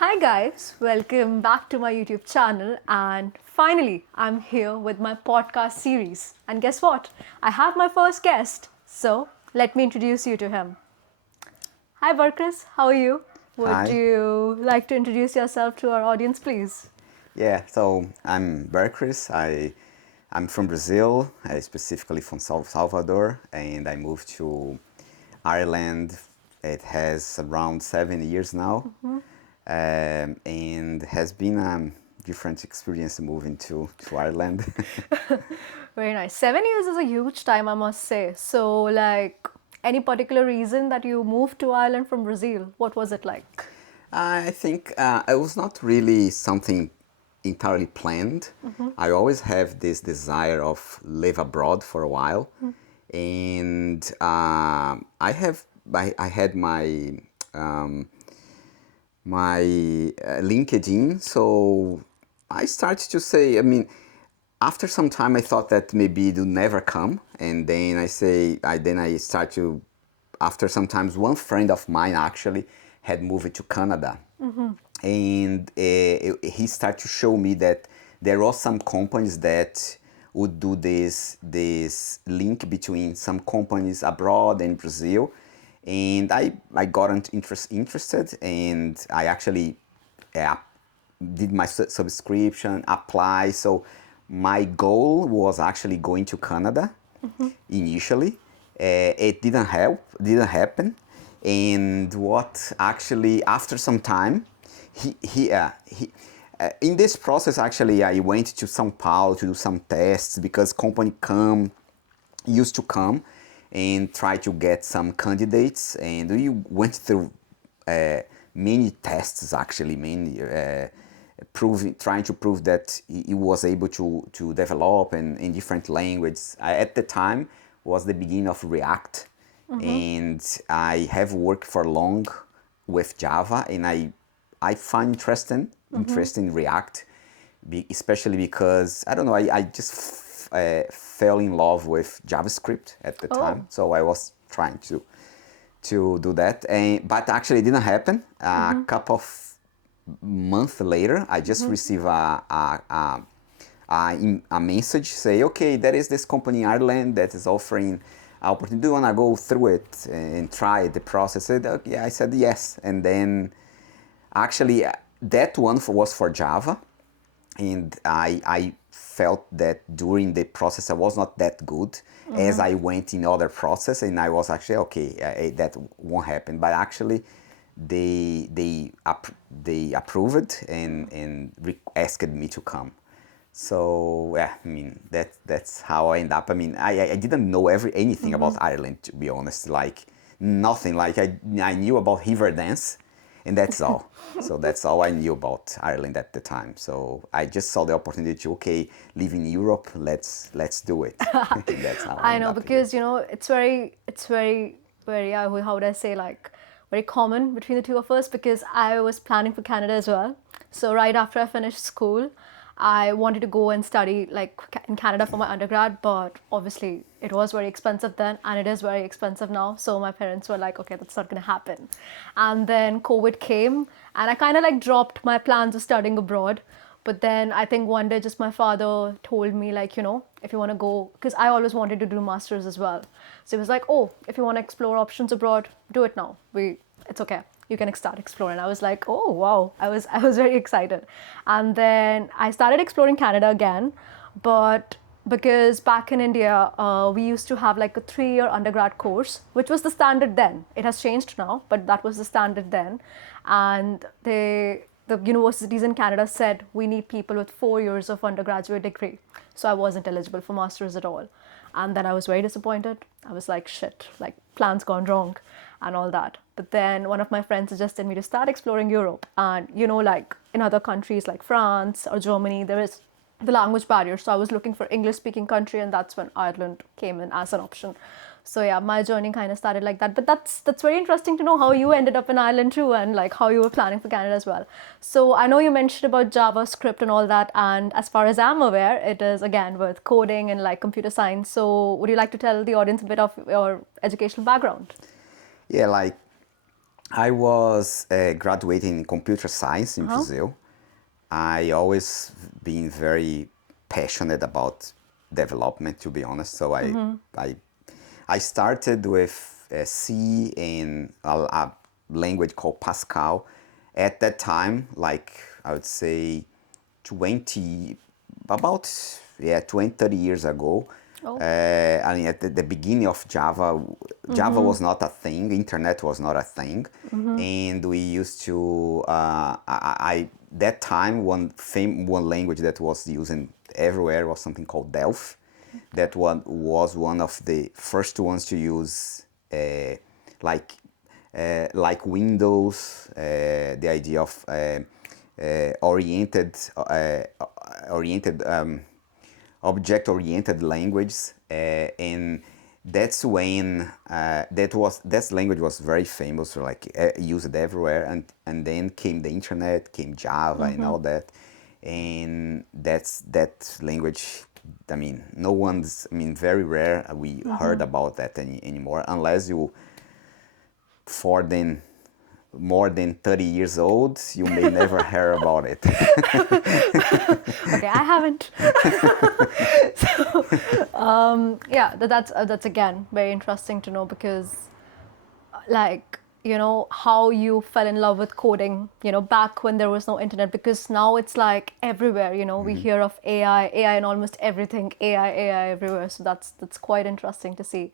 Hi guys, welcome back to my YouTube channel, and finally I'm here with my podcast series. And guess what? I have my first guest. So, let me introduce you to him. Hi Berchris, how are you? Would Hi. you like to introduce yourself to our audience, please? Yeah, so I'm Berchris. I'm from Brazil, specifically from Salvador, and I moved to Ireland. It has around 7 years now, and has been a different experience moving to Ireland. Very nice. 7 years is a huge time, I must say. So, any particular reason that you moved to Ireland from Brazil? What was it like? I think it was not really something entirely planned. I always have this desire of live abroad for a while, and I had um, my LinkedIn, so I started to say. I mean, after some time, I thought that maybe it would never come, and then I start to. After sometimes, one friend of mine actually had moved to Canada, and he started to show me that there were some companies that would do this link between some companies abroad and Brazil, and I got interested, and I actually uh, did my subscription, apply. So my goal was actually going to Canada initially. It didn't happen. And what actually after some time, in this process actually I went to São Paulo to do some tests because company come used to come and try to get some candidates, and we went through uh, many tests actually, many trying to prove that he was able to develop in different languages. At the time was the beginning of React, and I have worked for long with Java, and I find interesting React, especially because I don't know, I just fell in love with JavaScript at the Oh. time, so I was trying to do that, but actually it didn't happen. A couple of months later, I just received a message say, okay, there is this company in Ireland that is offering opportunity. Do you wanna go through it and try the process? Yeah, I said yes, and then actually that one was for Java, and I felt that during the process I was not that good as I went in other process, and I was actually okay, that won't happen. But actually, they approved and asked me to come. So yeah, I mean that's how I end up. I mean, I didn't know anything about Ireland, to be honest. Like nothing. Like I knew about River dance, and that's all. So that's all I knew about Ireland at the time. So I just saw the opportunity to live in Europe. Let's do it. And that's how I I end know up here. because it's very how would I say, like, very common between the two of us, because I was planning for Canada as well. So right after I finished school, I wanted to go and study like in Canada for my undergrad, but obviously it was very expensive then and it is very expensive now. So my parents were like, okay, that's not going to happen. And then COVID came and I kind of like dropped my plans of studying abroad. But then I think one day just my father told me, like, if you want to go, because I always wanted to do masters as well. So he was like, oh, if you want to explore options abroad, do it now. It's okay. You can start exploring. I was like, oh wow. I was very excited. And then I started exploring Canada again, but because back in India, we used to have like a 3 year undergrad course, which was the standard then. It has changed now, but that was the standard then. And the universities in Canada said we need people with 4 years of undergraduate degree. So I wasn't eligible for masters at all. And then I was very disappointed. I was like, shit, like plans gone wrong and all that. But then one of my friends suggested me to start exploring Europe. And like in other countries like France or Germany, there is the language barrier. So I was looking for English speaking country, and that's when Ireland came in as an option. So yeah, my journey kind of started like that. But that's very interesting to know how you ended up in Ireland too, and like how you were planning for Canada as well. So I know you mentioned about JavaScript and all that, and as far as I'm aware, it is again with coding and like computer science. So would you like to tell the audience a bit of your educational background? Yeah, like I was graduating in computer science in Brazil. I always been very passionate about development, to be honest. So I, I started with C and a language called Pascal. At that time, like I would say 20, about, yeah, 20, 30 years ago. Oh. I mean, at the beginning of Java, Java was not a thing, internet was not a thing. And we used to, that time, one language that was used everywhere was something called Delphi. That one was one of the first ones to use like Windows, the idea of oriented object-oriented languages, and that's when that language was very famous, like used everywhere, and then came the internet, came Java and all that, and that language. I mean, no one's. I mean, very rare we heard about that anymore, unless you for then more than 30 years old, you may never hear about it. Okay, I haven't. So, yeah, that's again very interesting to know because, like, how you fell in love with coding, back when there was no internet, because now it's like everywhere, we hear of AI in almost everything, AI everywhere. So that's quite interesting to see.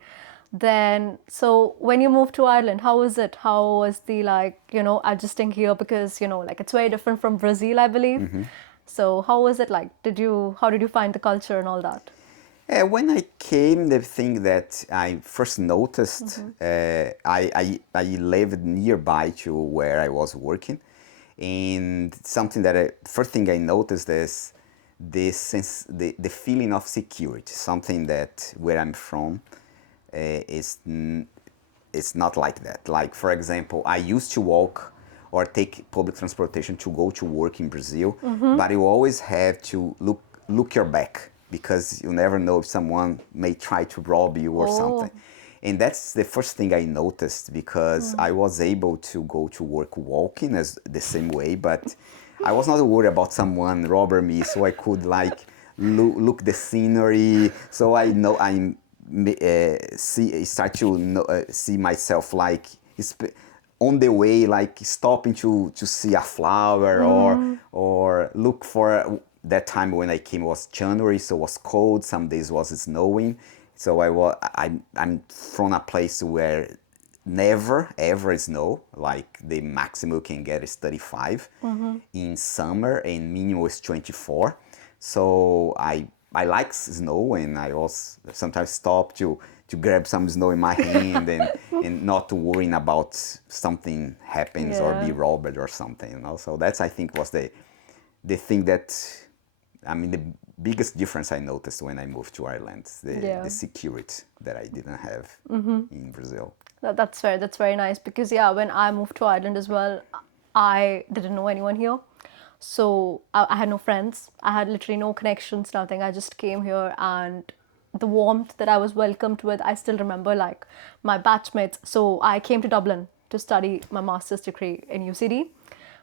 Then, so when you moved to Ireland, how was it? How was the, like, adjusting here? Because, like, it's very different from Brazil, I believe. So how was it like? How did you find the culture and all that? When I came, the thing that I first noticed, I lived nearby to where I was working, and something that first thing I noticed is this sense, the feeling of security. Something that where I'm from it's not like that. Like, for example, I used to walk or take public transportation to go to work in Brazil, but you always have to look your back because you never know if someone may try to rob you or something. And that's the first thing I noticed because I was able to go to work walking as the same way, but I was not worried about someone robbing me, so I could like look the scenery. So I know start to see myself like on the way, like stopping to see a flower or look for. That time when I came was January, so it was cold. Some days was snowing. So I'm from a place where never ever snow. Like the maximum you can get is 35 in summer, and minimum is 24. So I like snow, and I also sometimes stop to grab some snow in my hand and not worrying about something happens or be robbed or something. So that's, I think, was the thing that, I mean, the biggest difference I noticed when I moved to Ireland, the security that I didn't have in Brazil. That's fair. That's very nice because, yeah, when I moved to Ireland as well, I didn't know anyone here. So I had no friends. I had literally no connections, nothing. I just came here, and the warmth that I was welcomed with, I still remember, like, my batchmates. So I came to Dublin to study my master's degree in UCD.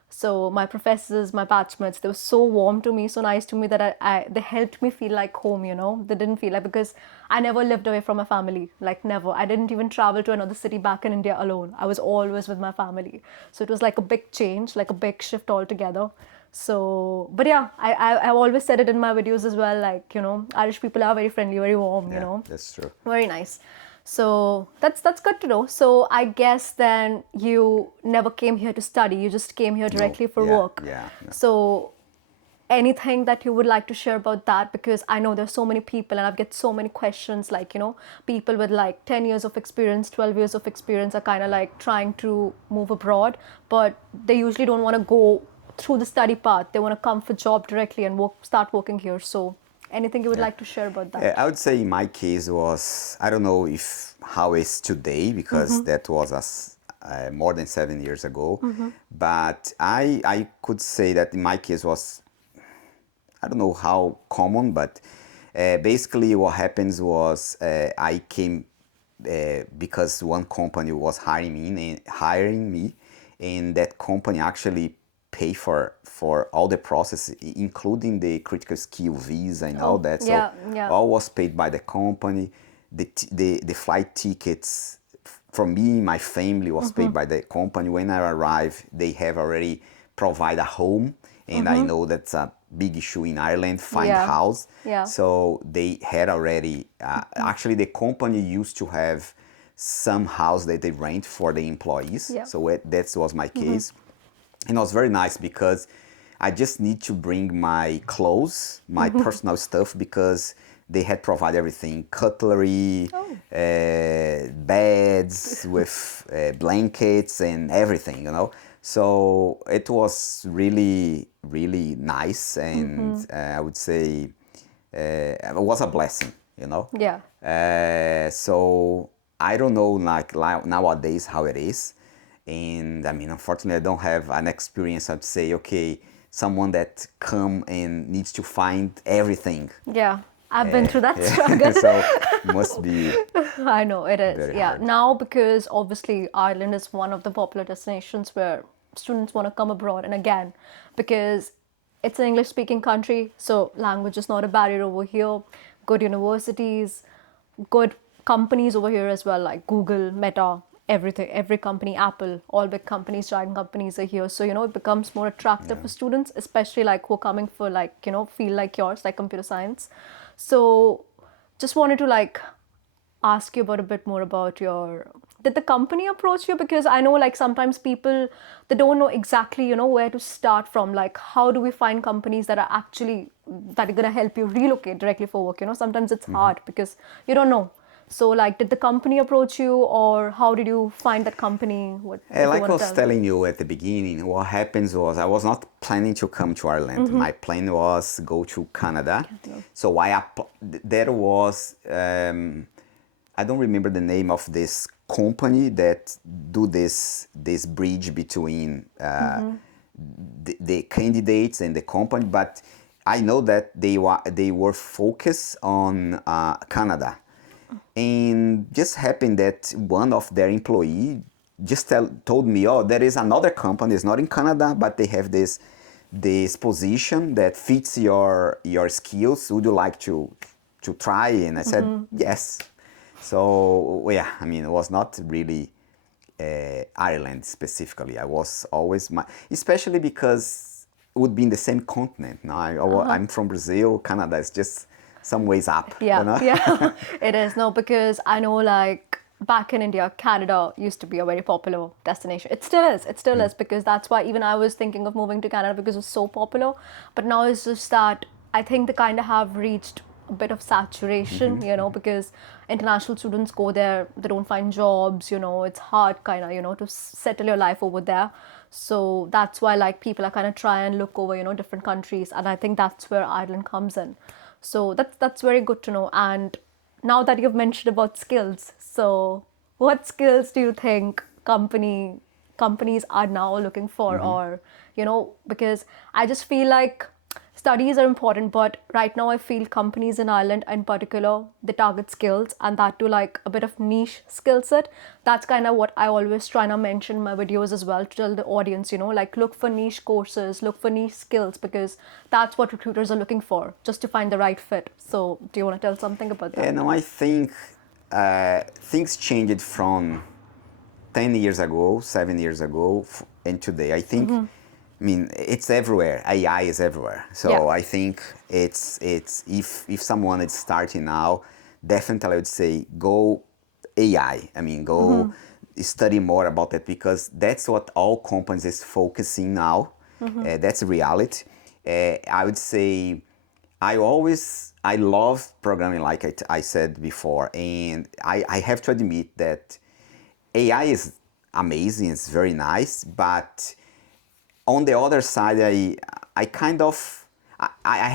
So my professors, my batchmates, they were so warm to me, so nice to me that they helped me feel like home, They didn't feel like, because I never lived away from my family, like never. I didn't even travel to another city back in India alone. I was always with my family. So it was like a big change, like a big shift altogether. So, but yeah, I've always said it in my videos as well, like, Irish people are very friendly, very warm, That's true. Very nice. So that's good to know. So I guess then you never came here to study. You just came here directly for work. Yeah. So anything that you would like to share about that? Because I know there's so many people and I've get so many questions, like, people with like 10 years of experience, 12 years of experience are kind of like trying to move abroad, but they usually don't want to go through the study path. They want to come for job directly and start working here. So anything you would like to share about that? I would say in my case was, I don't know if how it's today because that was more than 7 years ago. But I could say that in my case was, I don't know how common, but basically what happens was I came because one company was hiring me, and that company actually pay for all the process, including the critical skill visa and all Oh, that. So yeah, yeah. all was paid by the company. The flight tickets for me, my family was paid by the company. When I arrived, they have already provide a home, and I know that's a big issue in Ireland, find Yeah, house. yeah. So they had already, actually the company used to have some house that they rent for the employees. Yeah. So that was my case. And it was very nice because I just need to bring my clothes, my personal stuff, because they had provided everything, cutlery, Oh. beds with blankets and everything, you know. So it was really, really nice, and I would say it was a blessing, you know. Yeah. So I don't know, like nowadays how it is, and I mean, unfortunately, I don't have an experience. I'd say, okay, someone that come and needs to find everything. Yeah. I've been through that struggle. So must be I know it is. very Yeah. hard. Now, because obviously Ireland is one of the popular destinations where students want to come abroad. And again, because it's an English speaking country, so language is not a barrier over here. Good universities, good companies over here as well, like Google, Meta, everything, every company, Apple, all big companies, giant companies are here. So, it becomes more attractive for students, especially like who are coming for like, field like yours, like computer science. So just wanted to like ask you about a bit more about did the company approach you? Because I know like sometimes people, they don't know exactly, where to start from. Like how do we find companies that are going to help you relocate directly for work? Sometimes it's hard because you don't know. So like, did the company approach you, or how did you find that company? What, if you Like I want to was tell? telling you at the beginning, what happens was I was not planning to come to Ireland. My plan was go to Canada. Canada. So there was I don't remember the name of this company that do this bridge between the candidates and the company, but I know that they were focused on Canada, and just happened that one of their employee just told me, oh, there is another company, it's not in Canada, but they have this position that fits your skills. Would you like to try? And I said yes. So yeah, I mean, it was not really Ireland specifically. I was always especially because it would be in the same continent. Now I'm from Brazil. Canada is just some ways up. Yeah, You know? yeah, it is. No, because I know like back in India, Canada used to be a very popular destination. It still is. It still is, because that's why even I was thinking of moving to Canada because it's so popular. But now it's just that I think they kind of have reached a bit of saturation, because international students go there, they don't find jobs, it's hard kind of, to settle your life over there. So that's why like people are kind of try and look over, different countries. And I think that's where Ireland comes in. So that's very good to know. And now that you've mentioned about skills, so what skills do you think companies are now looking for? Or because I just feel like studies are important, but right now I feel companies in Ireland in particular, they target skills, and that to like a bit of niche skill set. That's kind of what I always try to mention in my videos as well, to tell the audience, like look for niche courses, look for niche skills, because that's what recruiters are looking for, just to find the right fit. So do you want to tell something about that? And I think things changed from 10 years ago, 7 years ago, and today. I think, I mean, it's everywhere. AI is everywhere. So Yeah. I think it's if someone is starting now, definitely I would say go AI. I mean, go study more about it, because that's what all companies is focusing now. That's reality. I would say I love programming, like I said before, and I have to admit that AI is amazing, it's very nice, but on the other side, I kind of I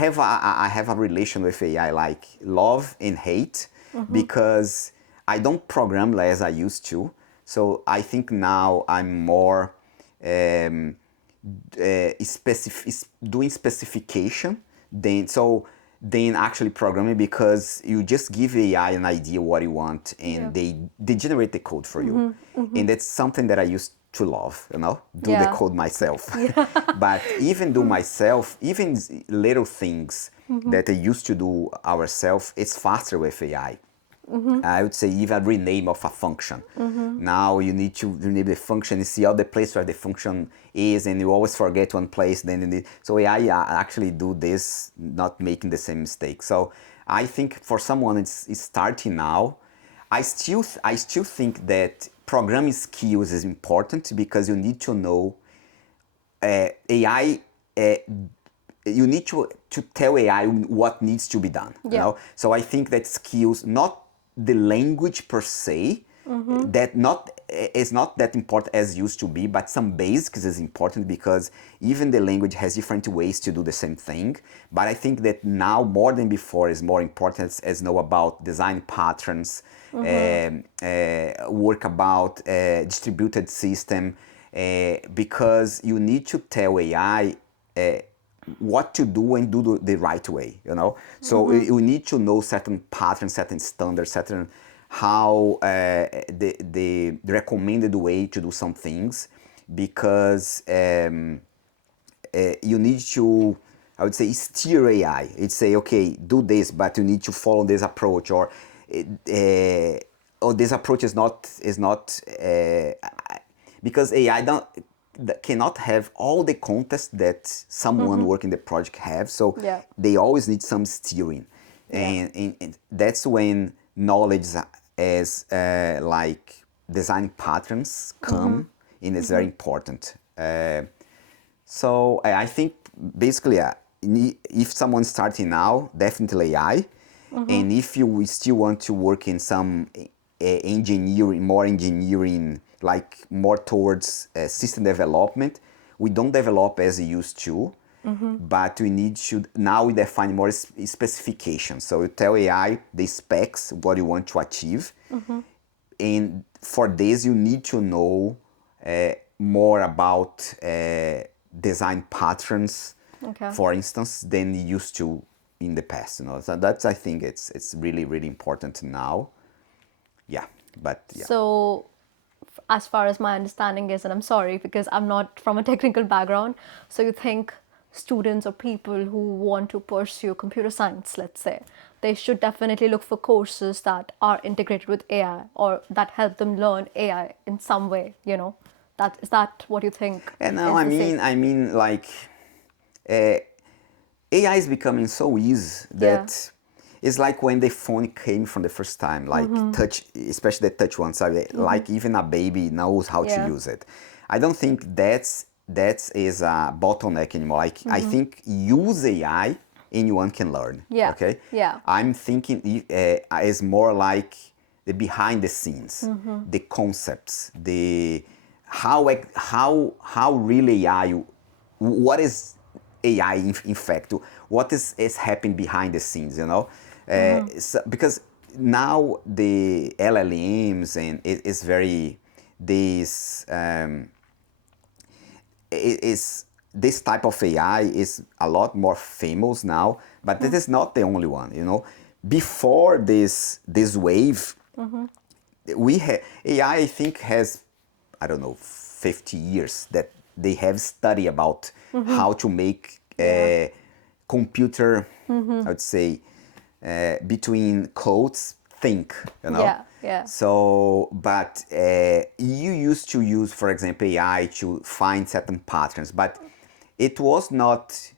have a relation with AI, like love and hate, because I don't program as I used to. So I think now I'm more doing specification than actually programming, because you just give AI an idea what you want, and Yeah. they generate the code for you. And that's something that I used to love, do the Yeah. code myself. But even do myself, even little things that I used to do ourselves, it's faster with AI. I would say even rename of a function. Now you need to rename the function and see all the place where the function is, and you always forget one place. Then you need, so AI actually do this, not making the same mistake. So I think for someone it's starting now, I still think that programming skills is important because you need to know AI. You need to tell AI what needs to be done. So I think that skills, not the language per se, that is not that important as used to be, but some basics is important because even the language has different ways to do the same thing. But I think that now more than before is more important as know about design patterns, work about distributed system, because you need to tell AI what to do and do the right way, So you need to know certain patterns, certain standards, certain how the recommended way to do some things, because you need to, I would say, steer AI. It's say, okay, do this, but you need to follow this approach, or this approach is not because AI cannot have all the context that someone working the project have. So they always need some steering, and that's when knowledge as like design patterns come in is very important. So I think basically, if someone's starting now, definitely AI. And if you still want to work in some engineering, like more towards system development, we don't develop as we used to, but we need to, now we define more specifications. So you tell AI the specs, what you want to achieve. And for this, you need to know more about design patterns, for instance, than you used to in the past. So that's, I think it's really, really important now. So as far as my understanding is, and I'm sorry because I'm not from a technical background, so you think students or people who want to pursue computer science, let's say, they should definitely look for courses that are integrated with AI or that help them learn AI in some way, Is that what you think? And no, I mean, like, AI is becoming so easy that it's like when the phone came from the first time, like touch, especially the touch one. So like even a baby knows how to use it. I don't think that is a bottleneck anymore. Like I think use AI, anyone can learn. Okay. I'm thinking is more like the behind the scenes, the concepts, the how really AI, what is AI in fact, what is happening behind the scenes, so, because now the LLMs and it is very this this type of AI is a lot more famous now, but that is not the only one, Before this wave, we had AI, I think, has, I don't know, 50 years that they have study about how to make computer, I would say, between codes, think, So, but you used to use, for example, AI to find certain patterns, but it was not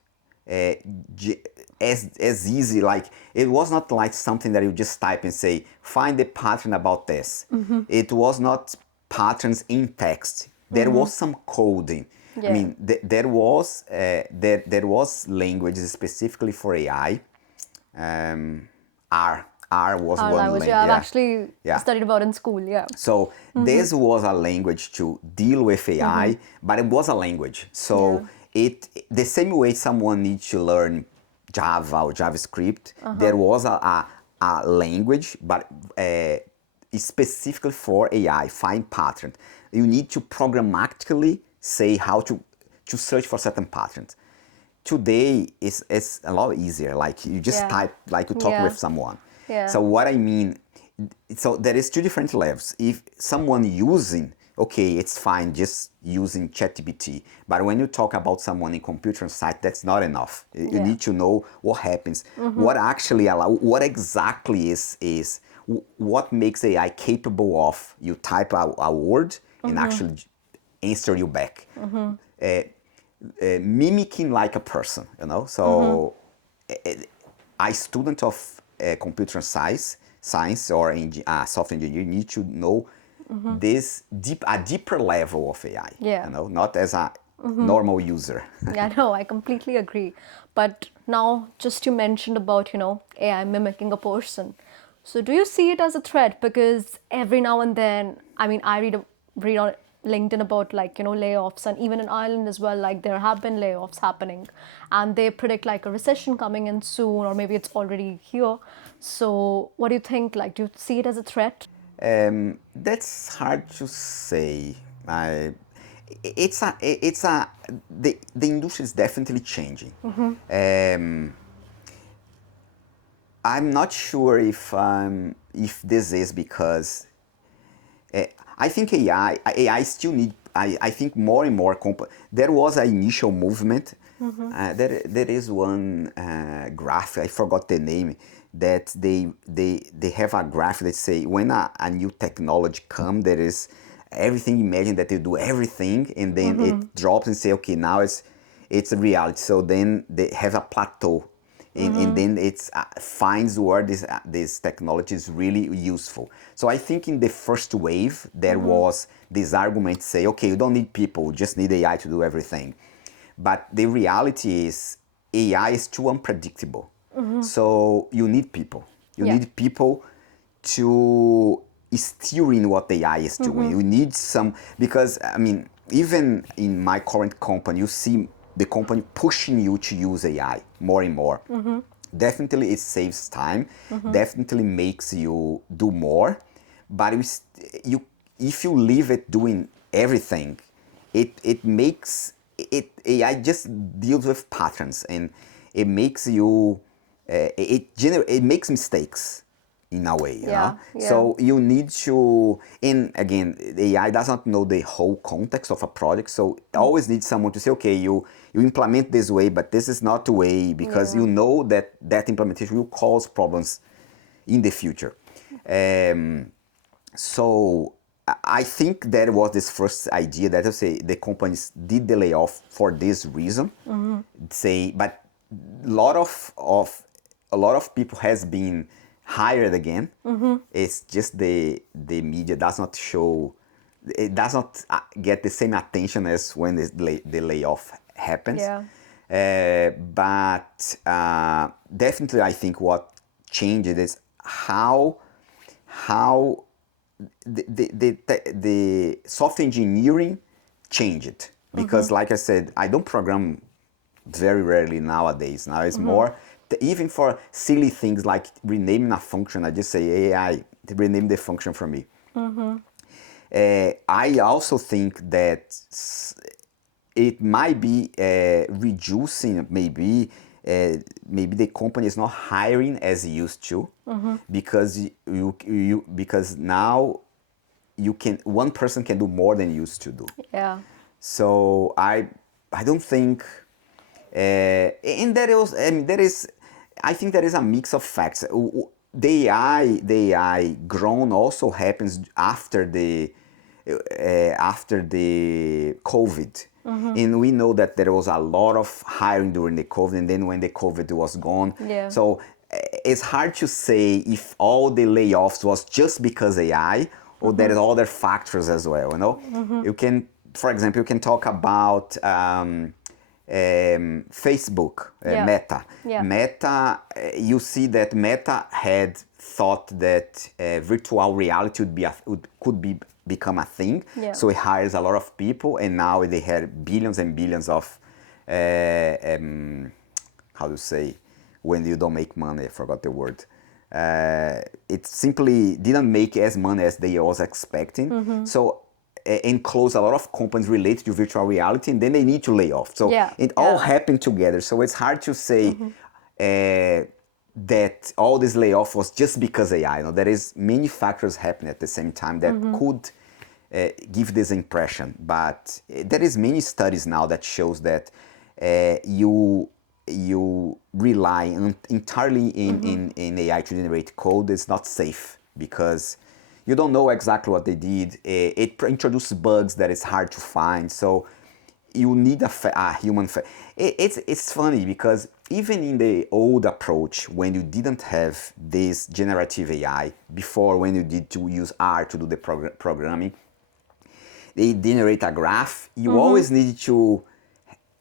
as easy. Like it was not like something that you just type and say, find the pattern about this. It was not patterns in text. There was some coding. I mean, there was languages specifically for AI. R was one language. I've actually studied about in school. So this was a language to deal with AI, but it was a language. So the same way someone needs to learn Java or JavaScript, there was a language, but specifically for AI, find patterns. You need to programmatically say how to search for certain patterns. Today it's a lot easier. Like you just type, like you talk with someone. So what I mean, so there is two different levels. If someone using okay, it's fine just using ChatGPT. But when you talk about someone in computer science, that's not enough. You Yeah. need to know what happens, what actually what exactly what makes AI capable of. You type a word and actually answer you back, mimicking like a person, you know. So a student of computer science or software engineer need to know this a deeper level of AI, Yeah. you know, not as a normal user. Yeah, no, I completely agree. But now, just you mentioned about, AI mimicking a person. So, do you see it as a threat? Because every now and then, I mean, read on LinkedIn about like, layoffs, and even in Ireland as well, like there have been layoffs happening, and they predict like a recession coming in soon, or maybe it's already here. So, what do you think? Like, do you see it as a threat? That's hard to say. I, the industry is definitely changing. Um, I'm not sure if this is because I think AI still need. I think more and more. There was an initial movement. There is one graph. I forgot the name. That they have a graph that say when a new technology come, there is everything. Imagine that they do everything, and then it drops and say, okay, now it's a reality. So then they have a plateau, and then it's finds where this technology is really useful. So I think in the first wave there was this argument say, okay, you don't need people, you just need AI to do everything. But the reality is AI is too unpredictable. So you need people. You Yeah. need people to steering what AI is doing. You need some, because I mean, even in my current company, you see the company pushing you to use AI more and more. Definitely, it saves time. Definitely makes you do more. But you, if you leave it doing everything, it makes it AI just deals with patterns, and it makes you it makes mistakes in a way, you know. Yeah. Yeah. So you need to, and again, the AI does not know the whole context of a project, so it always needs someone to say, okay, you implement this way, but this is not the way, because Yeah. you know that that implementation will cause problems in the future. So I think that was this first idea that I say the companies did the layoff for this reason. Say, but a lot of people has been hired again. It's just the media does not show, it does not get the same attention as when the layoff happens. Yeah. But definitely, I think what changed is how the software engineering changed, because like I said, I don't program very rarely nowadays. Now it's more even for silly things like renaming a function, I just say AI to rename the function for me. I also think that it might be reducing, maybe the company is not hiring as it used to, because because now you can, one person can do more than used to do. Yeah. So I don't think, and there is, I mean, I think there is a mix of facts. The AI grown also happens after the COVID. And we know that there was a lot of hiring during the COVID, and then when the COVID was gone. Yeah. So it's hard to say if all the layoffs was just because AI, or there is other factors as well, you know? You can, for example, you can talk about Facebook, Yeah. Meta. Yeah. Meta, you see that Meta had thought that virtual reality could become a thing. Yeah. So it hires a lot of people, and now they had billions and billions of how to say, when you don't make money, I forgot the word. It simply didn't make as money as they was expecting. So and close a lot of companies related to virtual reality, and then they need to lay off. So Yeah. it all Yeah. happened together. So it's hard to say that all this layoff was just because AI. You know, there is many factors happening at the same time that could give this impression, but there is many studies now that shows that you rely entirely in AI to generate code is not safe because you don't know exactly what they did. It introduces bugs that it's hard to find. So you need a human. It's funny because even in the old approach, when you didn't have this generative AI before, when you did to use R to do the programming, they generate a graph. You always need to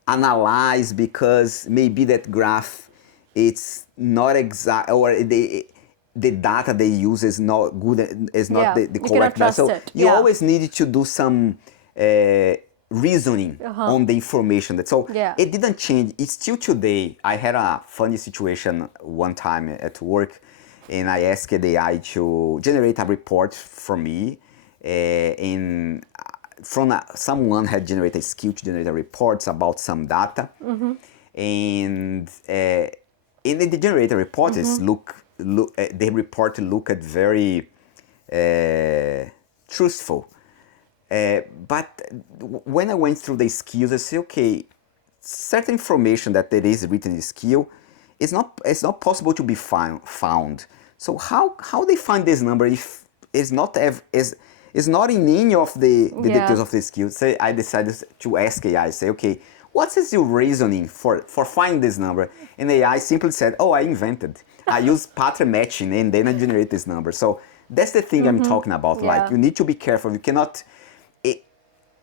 analyze because maybe that graph it's not exact or the data they use is not good, is not the correct data. So you always need to do some reasoning on the information. So it didn't change. It's still today. I had a funny situation one time at work, and I asked the AI to generate a report for me. Someone had generated a skill to generate reports about some data, and in the generated report is the report looked very truthful. But when I went through the skills, I say, okay, certain information that there is written in the skill, it's not possible to be found. So how they find this number if it's not it's not in any of the details of the skill? So I decided to ask AI, say, okay, what is your reasoning for finding this number? And AI simply said, oh, I invented. I use pattern matching and then I generate this number. So that's the thing I'm talking about. Like, you need to be careful. You cannot...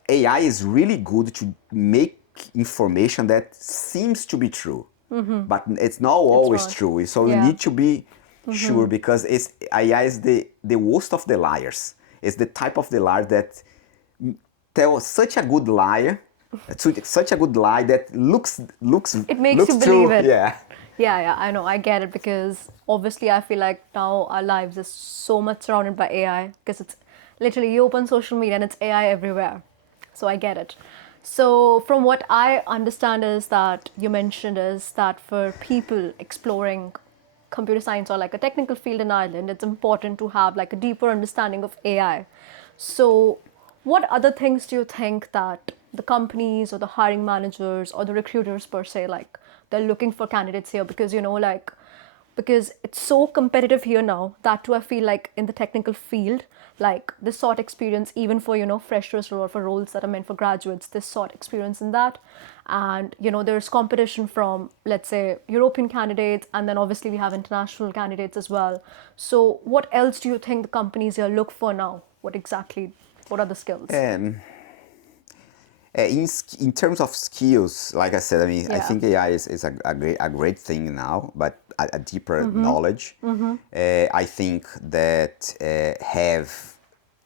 AI is really good to make information that seems to be true, but it's not always true. So you need to be sure because AI is the worst of the liars. It's the type of the liar that tells such a good lie that looks it makes looks you believe true. it. Yeah, I know, I get it, because obviously I feel like now our lives is so much surrounded by AI, because it's literally you open social media and it's AI everywhere. So I get it. So from what I understand is that you mentioned is that for people exploring computer science or like a technical field in Ireland, it's important to have like a deeper understanding of AI. So what other things do you think that the companies or the hiring managers or the recruiters per se, like they're looking for candidates here? Because, you know, like, because it's so competitive here now, that too I feel like in the technical field, like this sort experience, even for, you know, freshers or for roles that are meant for graduates, this sort experience in that. And, you know, there's competition from, let's say, European candidates, and then obviously we have international candidates as well. So what else do you think the companies here look for now? What are the skills? In terms of skills, like I said, I mean, I think AI is a great thing now, but a deeper knowledge. I think that have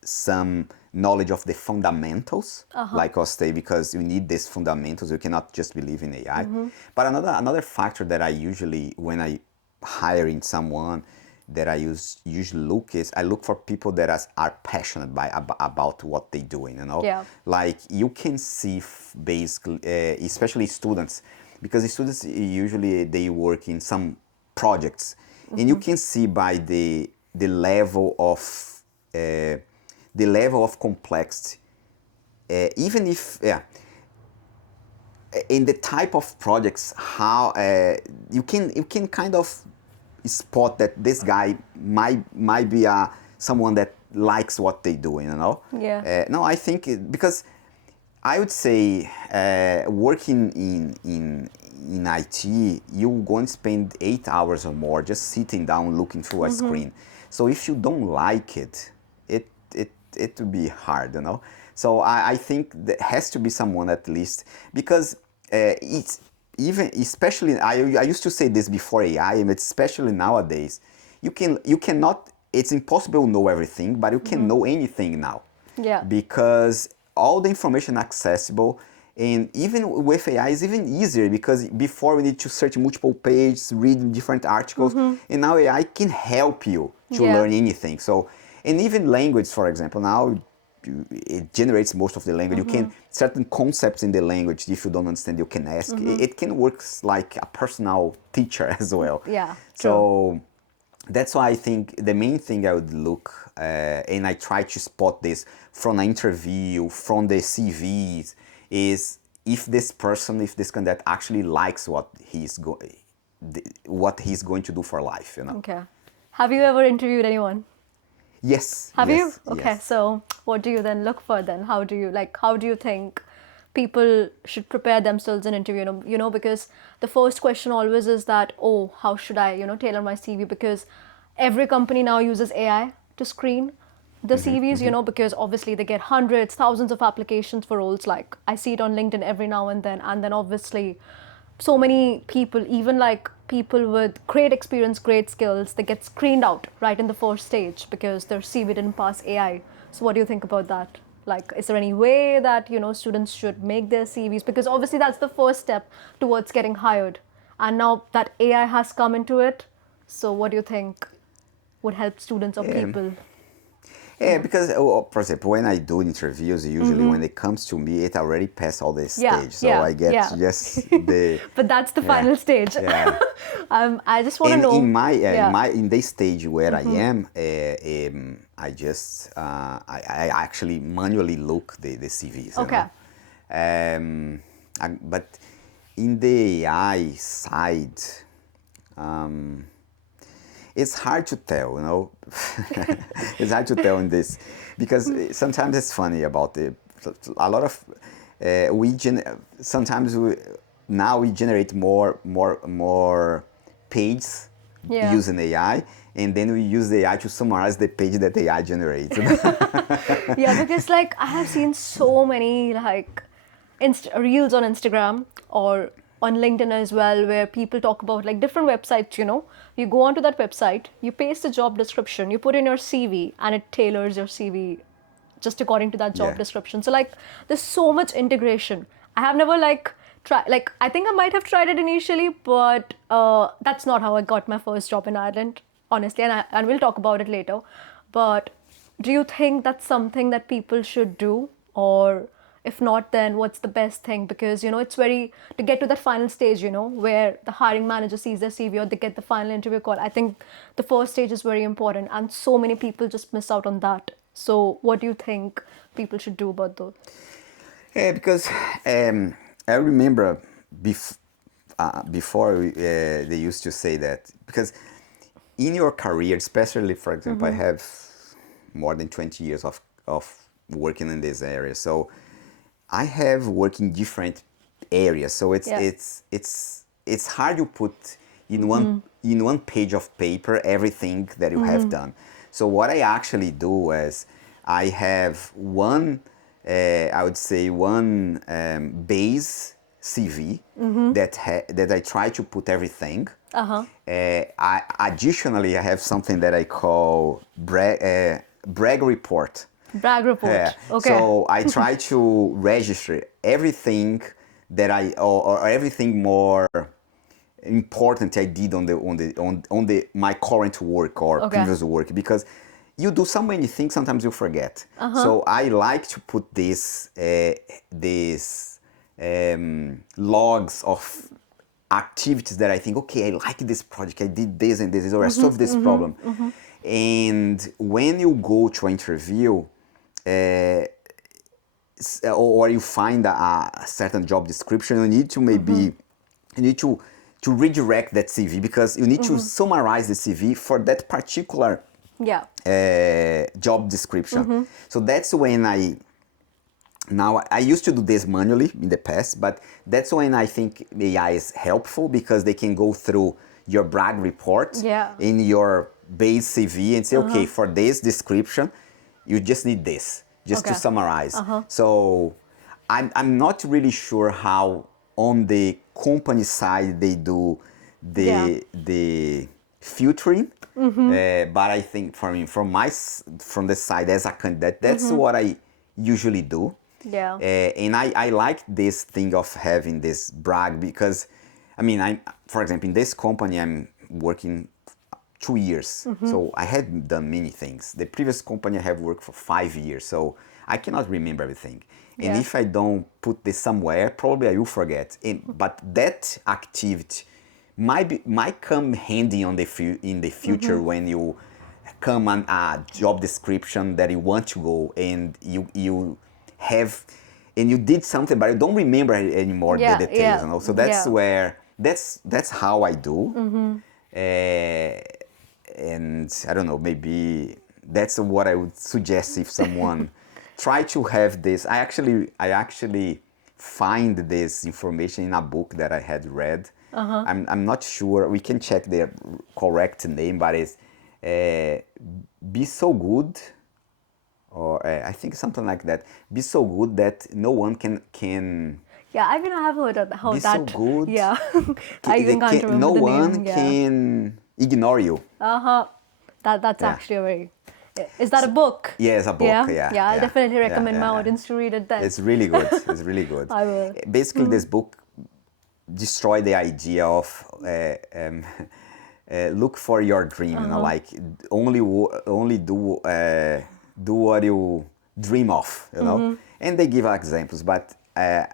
some knowledge of the fundamentals, like I say, because you need these fundamentals. You cannot just believe in AI. But another factor that I usually, when I hiring someone, that I usually look for people that are passionate about what they're doing, you know? Like you can see basically, especially students, because the students usually they work in some projects, and you can see by the level of complexity, even if in the type of projects, how you can kind of spot that this guy might be someone that likes what they do, you know? No, I think because I would say working in IT, you're going to spend 8 hours or more just sitting down looking through a screen. So if you don't like it will be hard, you know? So I think there has to be someone at least, because it's even, especially, I used to say this before AI, and especially nowadays, you cannot, it's impossible to know everything, but you can know anything now. Because all the information accessible, and even with AI is even easier, because before we need to search multiple pages, read different articles, and now AI can help you to learn anything. So, and even language, for example, now it generates most of the language. You can, certain concepts in the language, if you don't understand, you can ask. It can work like a personal teacher as well. True. So that's why I think the main thing I would look, and I try to spot this from an interview, from the CVs, is if this person, if this candidate actually likes what he's going to do for life, you know. Okay. Have you ever interviewed anyone? Yes, Have you? yes, Okay, yes. so what do you then look for then? How do you think people should prepare themselves in interview? Because the first question always is that, oh, how should I, tailor my CV? Because every company now uses AI to screen the CVs, because obviously they get hundreds, thousands of applications for roles. Like I see it on LinkedIn every now and then obviously so many people, even like people with great experience, great skills, they get screened out right in the first stage because their CV didn't pass AI. So what do you think about that? Like, is there any way that, students should make their CVs? Because obviously that's the first step towards getting hired. And now that AI has come into it, so what do you think would help students or Yeah. people? Yeah, because for example, when I do interviews, usually when it comes to me, it already passed all this Yeah, stage, so yeah, I get yeah. just the But that's the yeah, final stage. yeah. I just want to And know. in Yeah. my in this stage where I am, I just I actually manually look the CVs, you Okay. know. But in the AI side, um, it's hard to tell, you know. It's hard to tell in this because sometimes it's funny about a lot of sometimes now we generate more pages Yeah. using AI, and then we use the AI to summarize the page that the AI generates. Yeah, because like I have seen so many like reels on Instagram or on LinkedIn as well where people talk about like different websites, You go onto that website, you paste the job description, you put in your CV and it tailors your CV just according to that job Yeah. description. So like there's so much integration. I have never like tried, like I think I might have tried it initially, but that's not how I got my first job in Ireland, honestly, and we'll talk about it later. But do you think that's something that people should do, or if not, then what's the best thing? Because it's very to get to that final stage, where the hiring manager sees their CV or they get the final interview call. I think the first stage is very important, and so many people just miss out on that. So, what do you think people should do about those? Yeah, because I remember before they used to say that because in your career, especially for example, I have more than 20 years of working in this area, so I have worked in different areas. So Yeah. it's hard to put in one page of paper everything that you have done. So what I actually do is I have one I would say one base CV that I try to put everything. Additionally, I have something that I call brag report. Brag Yeah. report. Okay. So I try to register everything or everything more important I did on the my current work or Okay. previous work because you do so many things sometimes you forget. So I like to put these logs of activities that I think, okay, I like this project, I did this and this, or I solved this problem. And when you go to an interview, or you find a certain job description, you need to maybe you need to redirect that CV because you need to summarize the CV for that particular Yeah. job description. So that's when I used to do this manually in the past, but that's when I think AI is helpful because they can go through your brag report Yeah. in your base CV and say, okay, for this description, you just need this, just to Okay. summarize. So I'm not really sure how on the company side they do Yeah. the filtering. But I think from the side as a candidate, that's what I usually do. Yeah. And I like this thing of having this brag because, I mean, for example, in this company, I'm working 2 years. So I had done many things. The previous company I have worked for 5 years. So I cannot remember everything. And Yeah. if I don't put this somewhere, probably I will forget. But that activity might come handy on in the future when you come on a job description that you want to go and you have and you did something but you don't remember anymore the Yeah, details, yeah, you know. So that's yeah. where that's how I do. And I don't know, maybe that's what I would suggest if someone try to have this. I actually find this information in a book that I had read. I'm not sure. We can check the correct name, but it's Be So Good, or I think something like that. Be so good that no one can Yeah, I mean, I have heard of how be so that. good. Yeah, I even can't No remember the one name. Yeah. can ignore you. That's Yeah. actually a very. Is that a book? Yeah, it's a book. Yeah, Yeah, yeah. I'll yeah, definitely yeah, recommend my yeah, yeah. audience to read it then. It's really good. It's really good. I will. Basically, this book destroyed the idea of look for your dream. You know, like only do what you dream of. You know, and they give examples. But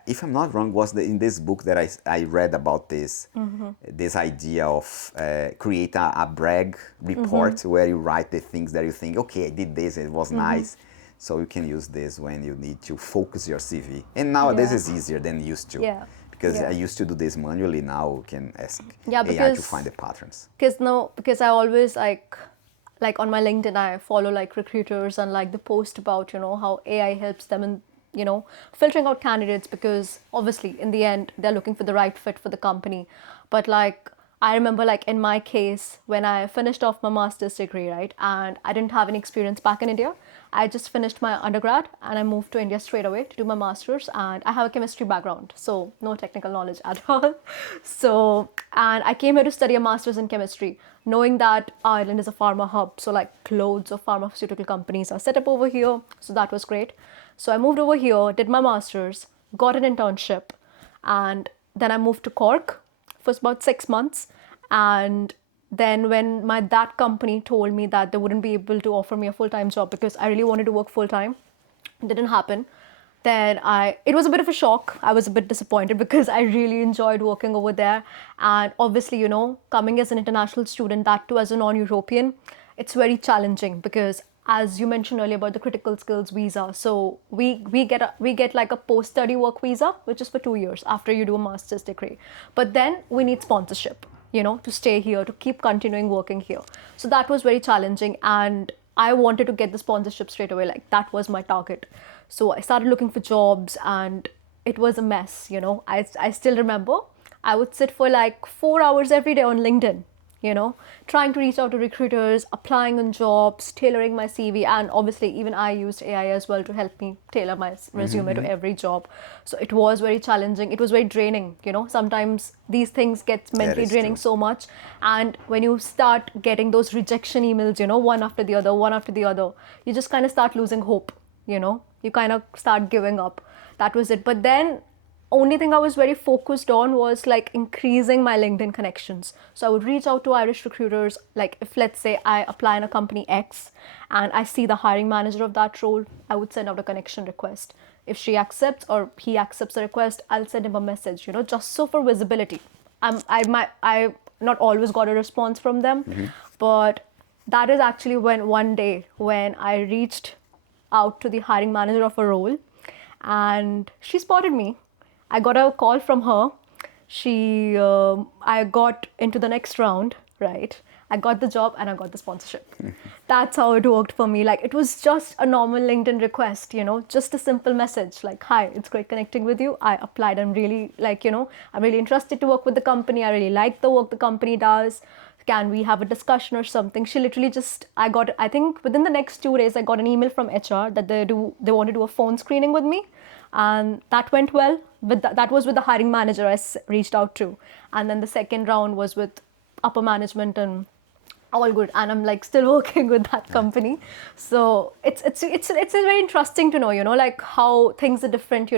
if I'm not wrong, was in this book that I read about this idea of create a brag report where you write the things that you think, okay, I did this, it was nice. So you can use this when you need to focus your CV. And nowadays Yeah. it's easier than used to. Yeah. Because Yeah. I used to do this manually, now you can ask Yeah, AI to find the patterns. Because I always like on my LinkedIn I follow like recruiters and like the post about how AI helps them in filtering out candidates, because obviously in the end they're looking for the right fit for the company. But like I remember, like in my case, when I finished off my master's degree, right, and I didn't have any experience back in India. I just finished my undergrad and I moved to India straight away to do my master's, and I have a chemistry background, so no technical knowledge at all. So, and I came here to study a master's in chemistry, knowing that Ireland is a pharma hub, so like loads of pharmaceutical companies are set up over here, so that was great. So I moved over here, did my master's, got an internship, and then I moved to Cork for about 6 months. And then when that company told me that they wouldn't be able to offer me a full-time job because I really wanted to work full-time, it didn't happen. Then it was a bit of a shock. I was a bit disappointed because I really enjoyed working over there. And obviously, coming as an international student, that too as a non-European, it's very challenging because, as you mentioned earlier about the critical skills visa, so we get like a post-study work visa, which is for 2 years after you do a master's degree. But then we need sponsorship, to stay here, to keep continuing working here. So that was very challenging, and I wanted to get the sponsorship straight away. Like that was my target. So I started looking for jobs, and it was a mess. I still remember I would sit for like 4 hours every day on LinkedIn, trying to reach out to recruiters, applying on jobs, tailoring my CV. And obviously, even I used AI as well to help me tailor my resume to every job. So it was very challenging. It was very draining. Sometimes these things get That mentally is draining true. so much. And when you start getting those rejection emails, one after the other, one after the other, you just kind of start losing hope, you kind of start giving up. That was it. But then only thing I was very focused on was like increasing my LinkedIn connections. So I would reach out to Irish recruiters. Like if, let's say, I apply in a company X and I see the hiring manager of that role, I would send out a connection request. If she accepts or he accepts the request, I'll send him a message, just so for visibility. I not always got a response from them, but that is actually when one day when I reached out to the hiring manager of a role, and she spotted me. I got a call from her. I got into the next round, right? I got the job and I got the sponsorship. That's how it worked for me. Like it was just a normal LinkedIn request, just a simple message like, "Hi, it's great connecting with you. I applied. I'm really I'm really interested to work with the company. I really like the work the company does. Can we have a discussion or something?" She literally I think within the next 2 days, I got an email from HR that they want to do a phone screening with me. And that went well. But that was with the hiring manager I reached out to. And then the second round was with upper management, and all good. And I'm like still working with that company. So it's very interesting to know, like how things are different,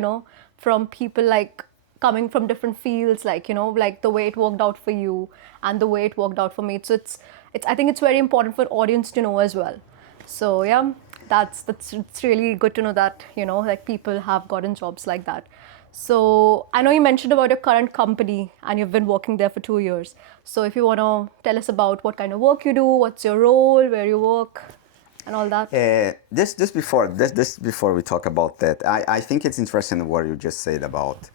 from people like coming from different fields, like, like the way it worked out for you and the way it worked out for me. So it's I think it's very important for audience to know as well. So yeah, it's really good to know that, like people have gotten jobs like that. So I know you mentioned about your current company and you've been working there for 2 years. So if you want to tell us about what kind of work you do, what's your role, where you work, and all that. Just before we talk about that, I think it's interesting what you just said about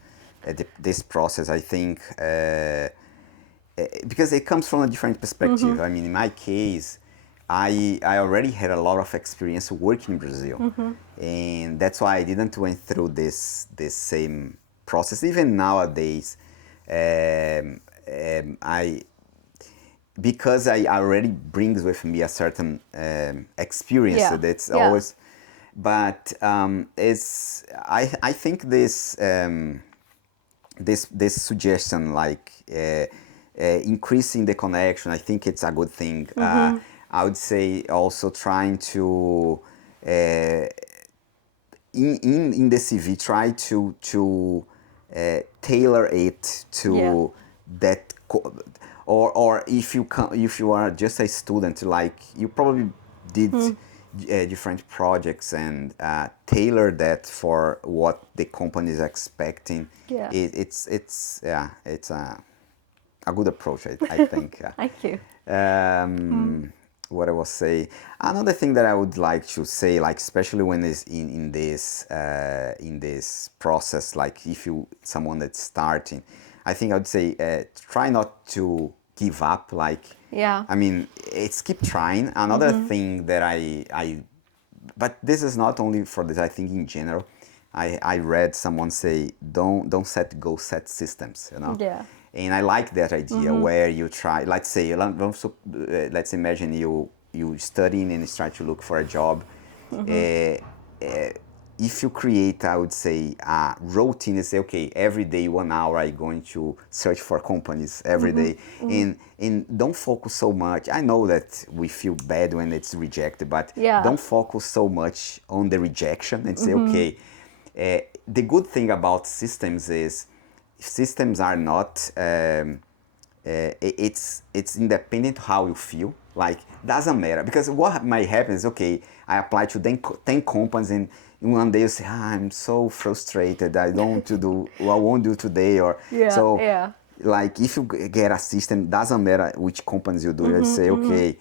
this process. I think because it comes from a different perspective. I mean, in my case, I already had a lot of experience working in Brazil, and that's why I didn't went through this same process. Even nowadays, I because I already brings with me a certain experience. So Yeah. that's Yeah. always, but it's I think this suggestion like increasing the connection, I think it's a good thing. I would say also trying to in the CV try to tailor it Yeah. to that or if you are just a student, like you probably did different projects and tailor that for what the company is expecting. Yeah. It's a good approach, I think. Thank you. What I was say. Another thing that I would like to say, like especially when it's in this process, like if you someone that's starting, I think I would say try not to give up. Like, Yeah. I mean, it's keep trying. Another thing that but this is not only for this. I think in general, I read someone say don't set goals, set systems. You know. Yeah. And I like that idea where you try. Let's imagine you studying and you start to look for a job. If you create, I would say, a routine and say, okay, every day 1 hour I'm going to search for companies every day, and don't focus so much. I know that we feel bad when it's rejected, but Yeah. don't focus so much on the rejection and say, okay. The good thing about systems is systems are not it's independent how you feel, like doesn't matter, because what might happen is, okay, I apply to 10 companies and in one day you say, I'm so frustrated, I don't want to do what I won't do today, or Yeah. so Yeah. like if you get a system, doesn't matter which companies you do, you say, okay,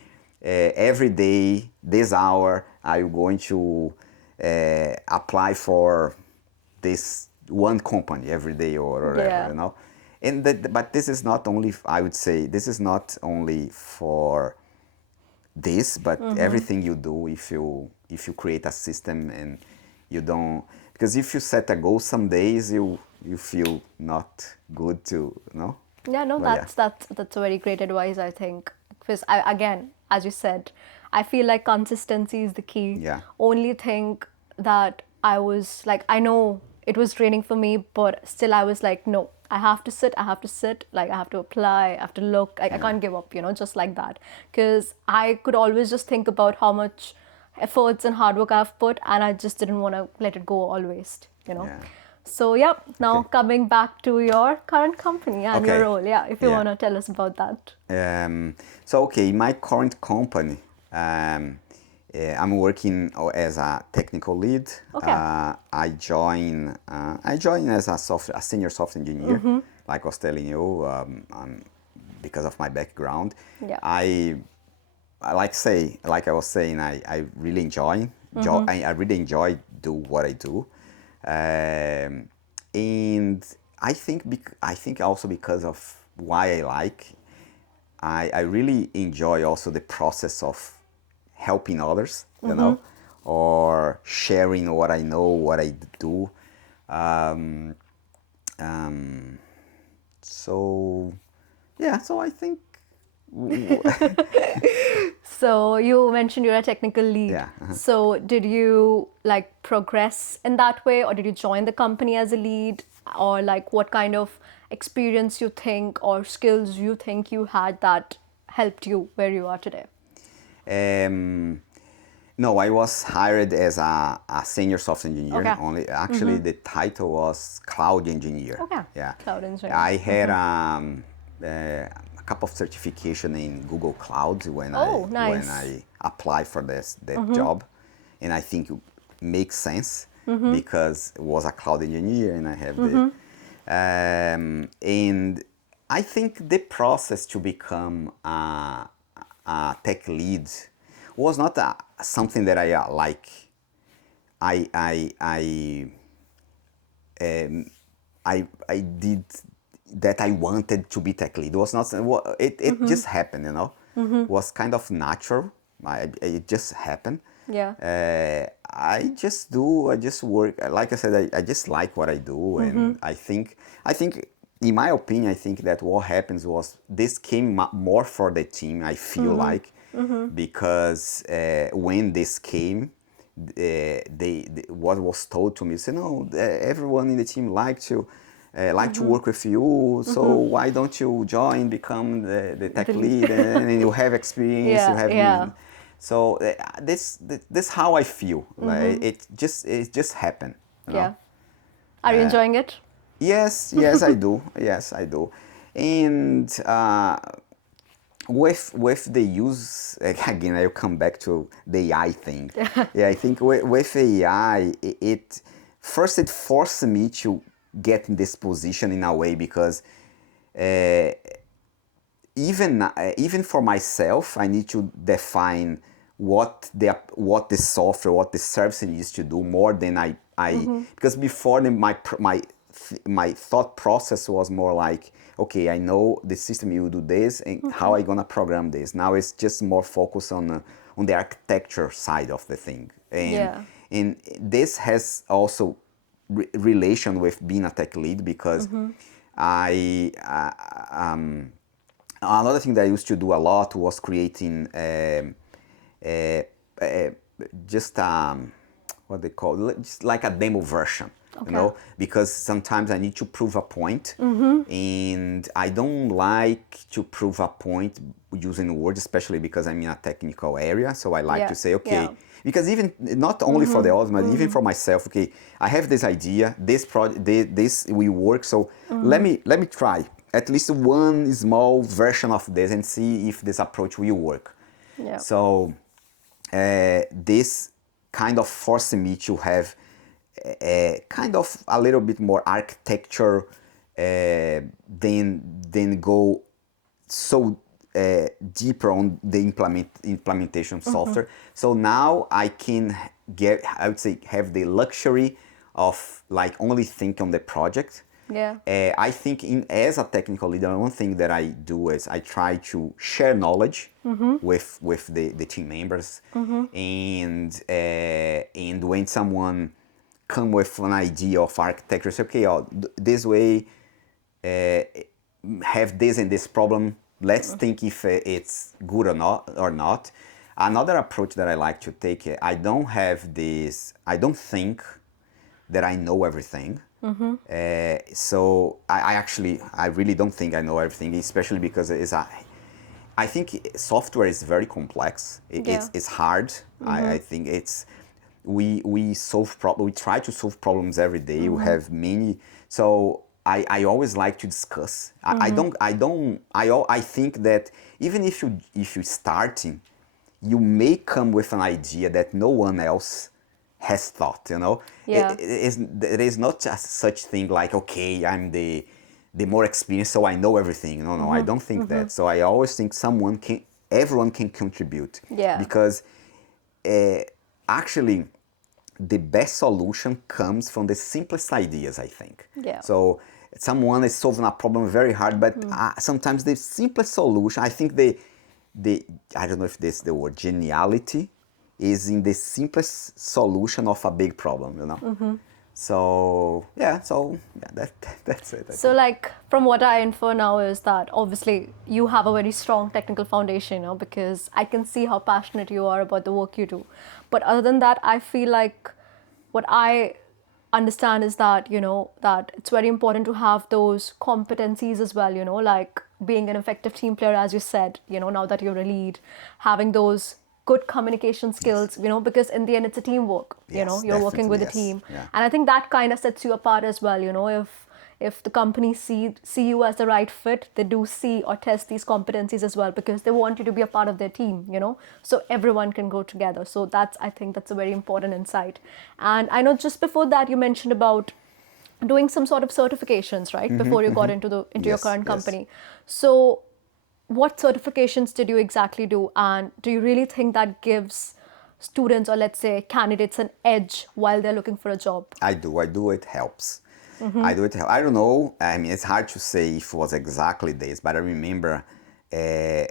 every day this hour are you going to apply for this one company every day or whatever, Yeah. you know. And but this is not only, I would say, this is not only for this, but everything you do, if you create a system and you don't, because if you set a goal, some days you feel not good to, you know. Yeah, no, But yeah, that's a very great advice, I think. Because again, as you said, I feel like consistency is the key. yeah, Only thing that I was like, I know it was draining for me, but still I was like, no, I have to sit, like I have to apply, I have to look, like I yeah, can't give up, just like that. Because I could always just think about how much efforts and hard work I've put, and I just didn't want to let it go all waste. yeah. So, yeah, now Okay, coming back to your current company and your okay, role, yeah, if you yeah. want to tell us about that. So okay, my current company, I'm working as a technical lead. Okay. I joined as a senior software engineer, like I was telling you, because of my background. Yeah. Like I was saying, I really I really enjoy do what I do, and I think also because of why I like. I really enjoy also the process of helping others, you know, or sharing what I know, what I do. Um, um, so, yeah, so I think, So, you mentioned you're a technical lead. yeah. So, did you like progress in that way, or did you join the company as a lead? Or, like, what kind of experience you think or skills you think you had that helped you where you are today? Um, no, I was hired as a senior software engineer Okay. only. Actually, the title was cloud engineer. Okay. Yeah, Cloud engineer. I had a couple of certification in Google Cloud Oh, when nice. I applied for that job, and I think it makes sense. because I was a cloud engineer and I have the and I think the process to become a tech lead was not something that I like. I did that. I wanted to be tech lead. It was not. It just happened. It was kind of natural. It just happened. Yeah. I just do. I just work. Like I said, I just like what I do, and I think, in my opinion, I think that what happens was this came more for the team. I feel like because when this came, they what was told to me, said, no, everyone in the team like to work with you, so why don't you join, become the tech lead, and you have experience, you Yeah, have yeah. so this how I feel. Like it just happened, Yeah. Are you enjoying it? Yes, I do. Yes, I do. And with the use, again, I'll come back to the AI thing. Yeah, I think with AI, it first it forced me to get in this position in a way, because even for myself, I need to define what the software, what the service needs to do, more than I because before my thought process was more like, okay, I know the system will do this, and how I gonna program this. Now it's just more focused on the architecture side of the thing, Yeah. and this has also relation with being a tech lead, because I another thing that I used to do a lot was creating just what they call it, just like a demo version, Okay. because sometimes I need to prove a point, and I don't like to prove a point using words, especially because I'm in a technical area. So I like Yeah. to say, okay, Yeah. because even not only for the others, but even for myself, okay, I have this idea, this project, this will work. So let me try at least one small version of this and see if this approach will work. Yeah. So this kind of forced me to have kind of a little bit more architecture, than go so deeper on the implementation software. So now I can I would say, have the luxury of like only think on the project. Yeah. I think as a technical leader, one thing that I do is I try to share knowledge with the team members, and when someone come with an idea of architecture, say, okay, this way, have this and this problem. Let's think if it's good or not. Another approach that I like to take, I don't have this. I don't think that I know everything. So I really don't think I know everything, especially because I think software is very complex. Yeah. It's hard. I think we we try to solve problems every day. We have many. So I always like to discuss. I think that even if you starting, you may come with an idea that no one else has thought. Yeah. There is not just such thing like, okay, I'm the more experienced, so I know everything. No, I don't think that. So I always think everyone can contribute, Yeah. because actually the best solution comes from the simplest ideas, I think. Yeah. So someone is solving a problem very hard, but sometimes the simplest solution, I think the I don't know if this is the word, geniality is in the simplest solution of a big problem. So that's it. I So, think. like, from what I infer now is that obviously you have a very strong technical foundation, because I can see how passionate you are about the work you do. But other than that, I feel like what I understand is that, that it's very important to have those competencies as well, like being an effective team player, as you said, now that you're a lead, having those good communication skills, because in the end it's a teamwork, Yes, you're working definitely, with a yes. team. Yeah. And I think that kind of sets you apart as well, if if the companies see you as the right fit, they do see or test these competencies as well, because they want you to be a part of their team, so everyone can go together. So I think that's a very important insight. And I know just before that you mentioned about doing some sort of certifications, right? Before you got into your Yes, current yes. company. So what certifications did you exactly do? And do you really think that gives students, or let's say candidates, an edge while they're looking for a job? I do. It helps. I do it. I don't know. I mean, it's hard to say if it was exactly this, but I remember uh,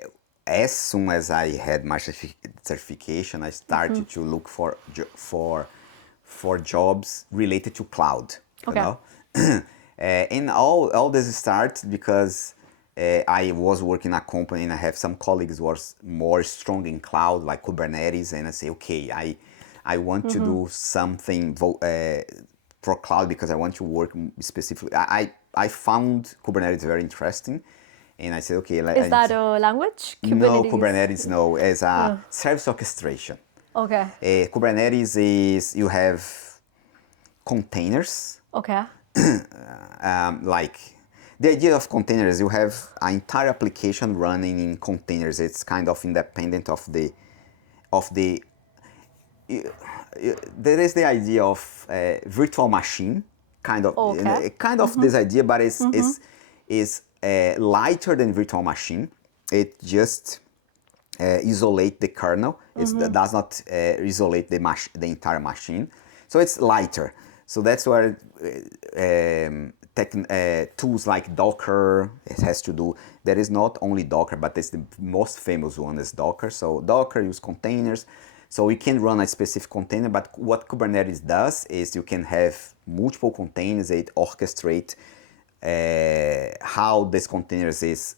as soon as I had my certification, I started to look for jobs related to cloud. You Okay. know, and all this starts because I was working in a company and I have some colleagues who was more strong in cloud, like Kubernetes, and I say, okay, I want to do something for cloud because I want to work specifically. I found Kubernetes very interesting, and I said, okay, Is that a language? no, Kubernetes? Kubernetes, no, as a service orchestration. Okay. Kubernetes is you have containers, Okay. like the idea of containers, you have an entire application running in containers. It's kind of independent of the there is the idea of virtual machine, kind of, Okay. this idea, but is lighter than virtual machine. It just isolate the kernel. It does not isolate the entire machine. So it's lighter. So that's where tools like Docker, it has to do. There is not only Docker, but it's the most famous one is Docker. So Docker use containers. So you can run a specific container, but what Kubernetes does is you can have multiple containers. It orchestrate how this containers is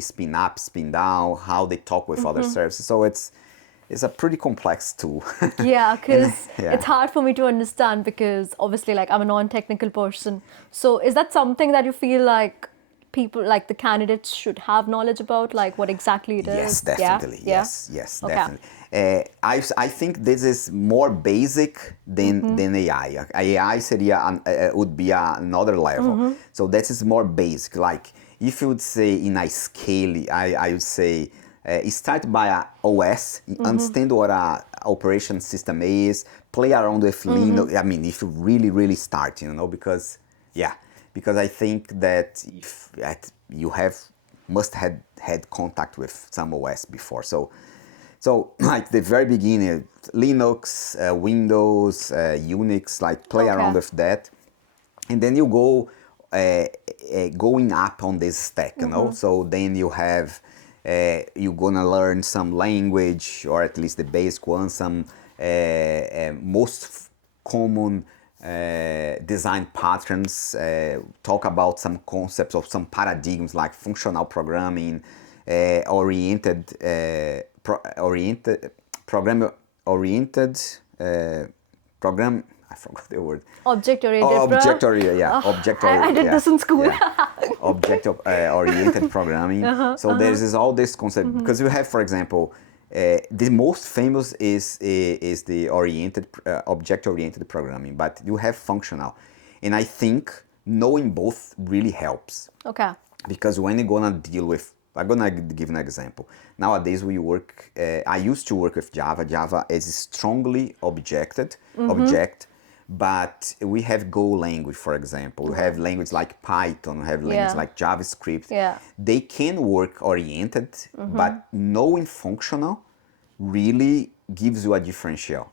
spin up, spin down, how they talk with other services. So it's a pretty complex tool. Yeah, because yeah. it's hard for me to understand, because obviously, like, I'm a non-technical person. So is that something that you feel like people, like the candidates, should have knowledge about, like what exactly it Yes, is? Yeah, definitely. yeah. Yes, Okay. definitely. I think this is more basic than AI. AI would be another level. So this is more basic. Like if you would say in a scale, I would say start by a OS, understand what a operation system is, play around with Linux. I mean, if you really start, because I think that if you must have had contact with some OS before. So like the very beginning, Linux, Windows, Unix, like play around Okay. with that, and then you go going up on this stack, So then you have you're gonna learn some language, or at least the basic one, some most common design patterns, talk about some concepts of some paradigms like functional programming, oriented program. I forgot the word. Object-oriented Object program. oriented, yeah. Object I did yeah, this in school. yeah. Object oriented programming. So there's all this concept because you have, for example, the most famous is the object oriented programming, but you have functional, and I think knowing both really helps. Okay. Because when you're gonna deal with, I'm gonna give an example. Nowadays we work, I used to work with Java. Java is strongly object, but we have Go language, for example. We have language like Python, we have language Yeah. like JavaScript. Yeah. They can work oriented, but knowing functional really gives you a differential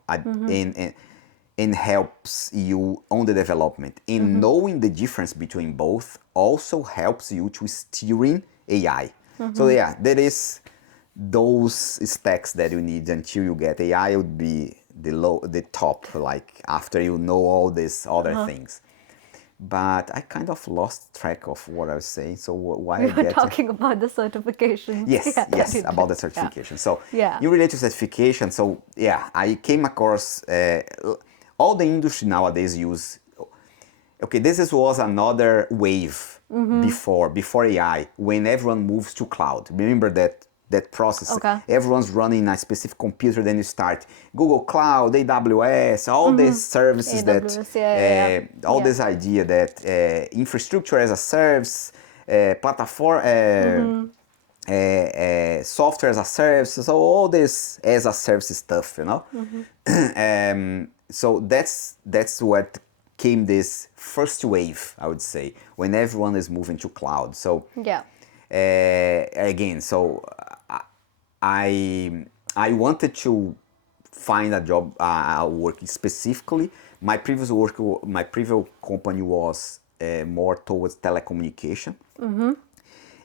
and helps you on the development. And knowing the difference between both also helps you to steering AI. So yeah, there is those stacks that you need until you get AI would be the top, like after you know all these other things. But I kind of lost track of what I was saying. So why We I were get talking about the certifications. Yes, Yeah, yes, I about the did. certification. So Yeah. in relation to certification, so yeah, I came across all the industry nowadays use. Okay, was another wave before AI when everyone moves to cloud. Remember that that process. Okay. Everyone's running a specific computer, then you start Google Cloud, AWS, all these services AWS, yeah. all Yeah. this idea that infrastructure as a service, platform, software as a service, so all this as a service stuff, so that's what came this first wave, I would say, when everyone is moving to cloud. So Yeah. again, so I wanted to find a job, working specifically. My previous company was more towards telecommunication,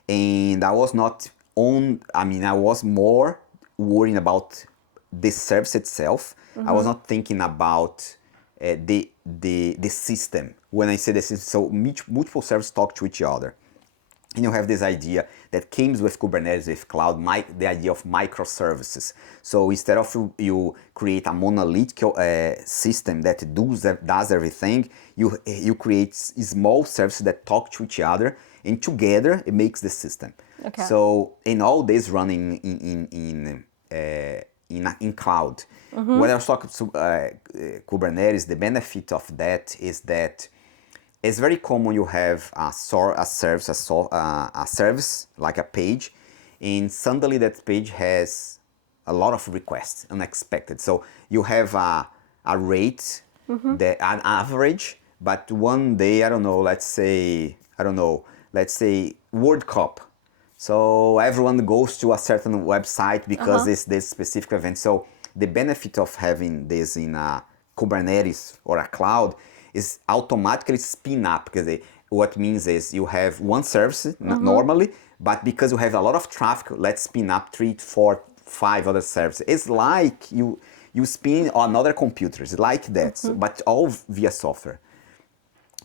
and I was not on. I mean, I was more worrying about the service itself. I was not thinking about the system. When I say the system, so multiple services talk to each other. And you have this idea that comes with Kubernetes, with cloud, the idea of microservices. So instead of you create a monolithic system that does everything, you create small services that talk to each other, and together it makes the system. Okay. So in all this running in cloud, when I was talking to Kubernetes, the benefit of that is that it's very common you have a service like a page, and suddenly that page has a lot of requests, unexpected. So you have a rate, an average, but one day, let's say World Cup. So everyone goes to a certain website because it's this specific event. So the benefit of having this in a Kubernetes or a cloud is automatically spin up, because what means is you have one service normally, but because you have a lot of traffic, let's spin up 3, 4, 5 other services. It's like you spin on other computers, like that, but all via software.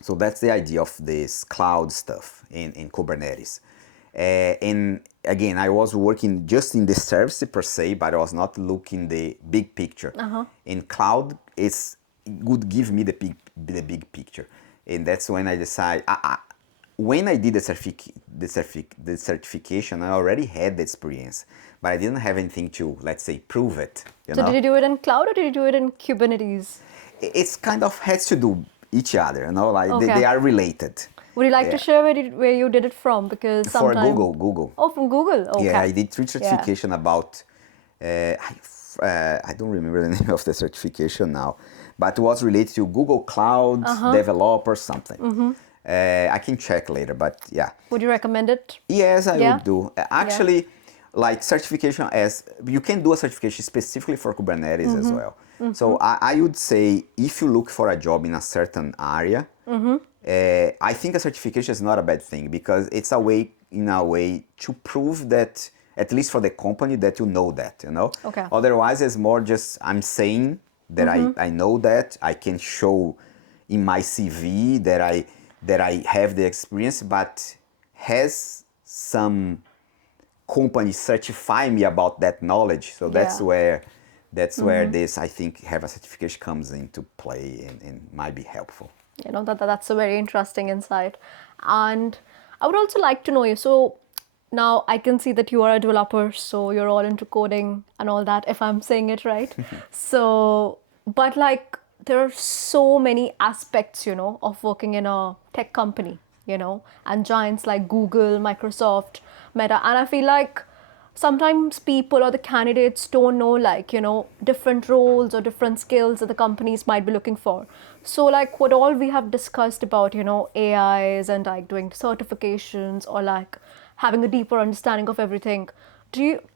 So that's the idea of this cloud stuff in Kubernetes. And again, I was working just in the service per se, but I was not looking the big picture. In cloud, would give me the big picture, and that's when I decide. When I did the certification, I already had the experience, but I didn't have anything to, let's say, prove it. So did you do it in cloud or did you do it in Kubernetes? It's kind of has to do each other, like Okay. they are related. Would you like to share where you did it from? Because For sometimes... Google. Oh, from Google. Okay. Yeah, I did 3 certification about. I don't remember the name of the certification now, but it was related to Google Cloud developer something. I can check later, but yeah. Would you recommend it? Yes, I would do. Actually, like certification, as you can do a certification specifically for Kubernetes as well. So I would say if you look for a job in a certain area, I think a certification is not a bad thing, because it's a way to prove that, at least for the company, that you know that, Okay. Otherwise, it's more just I'm saying that I know that, I can show in my CV that I have the experience, but has some company certify me about that knowledge. So that's where this, I think, have a certification comes into play and might be helpful. That's a very interesting insight. And I would also like to know you. So now I can see that you are a developer, so you're all into coding and all that, if I'm saying it right. So, but like, there are so many aspects, of working in a tech company, and giants like Google, Microsoft, Meta. And I feel like sometimes people or the candidates don't know, like, different roles or different skills that the companies might be looking for. So like what all we have discussed about, AIs and like doing certifications or like having a deeper understanding of everything.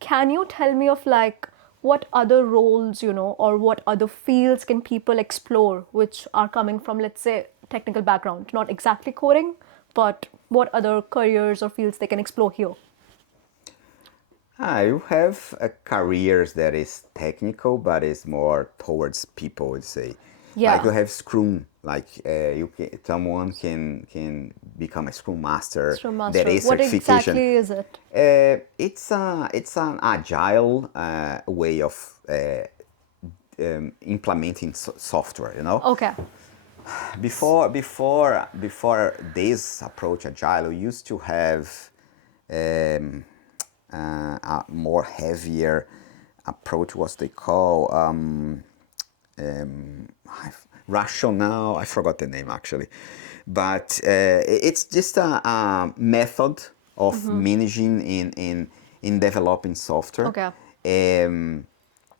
Can you tell me of like what other roles, or what other fields can people explore which are coming from, let's say, technical background, not exactly coding, but what other careers or fields they can explore here? You have careers that is technical, but is more towards people, I would say. Yeah. Like you have Scrum, like someone can become a Scrum Master. Scrum Master. That is What certification. exactly is it? It's an agile way of implementing software. Okay. Before this approach, agile, we used to have a more heavier approach, what they call rationale. I forgot the name actually, but it's just a method of managing in developing software Okay.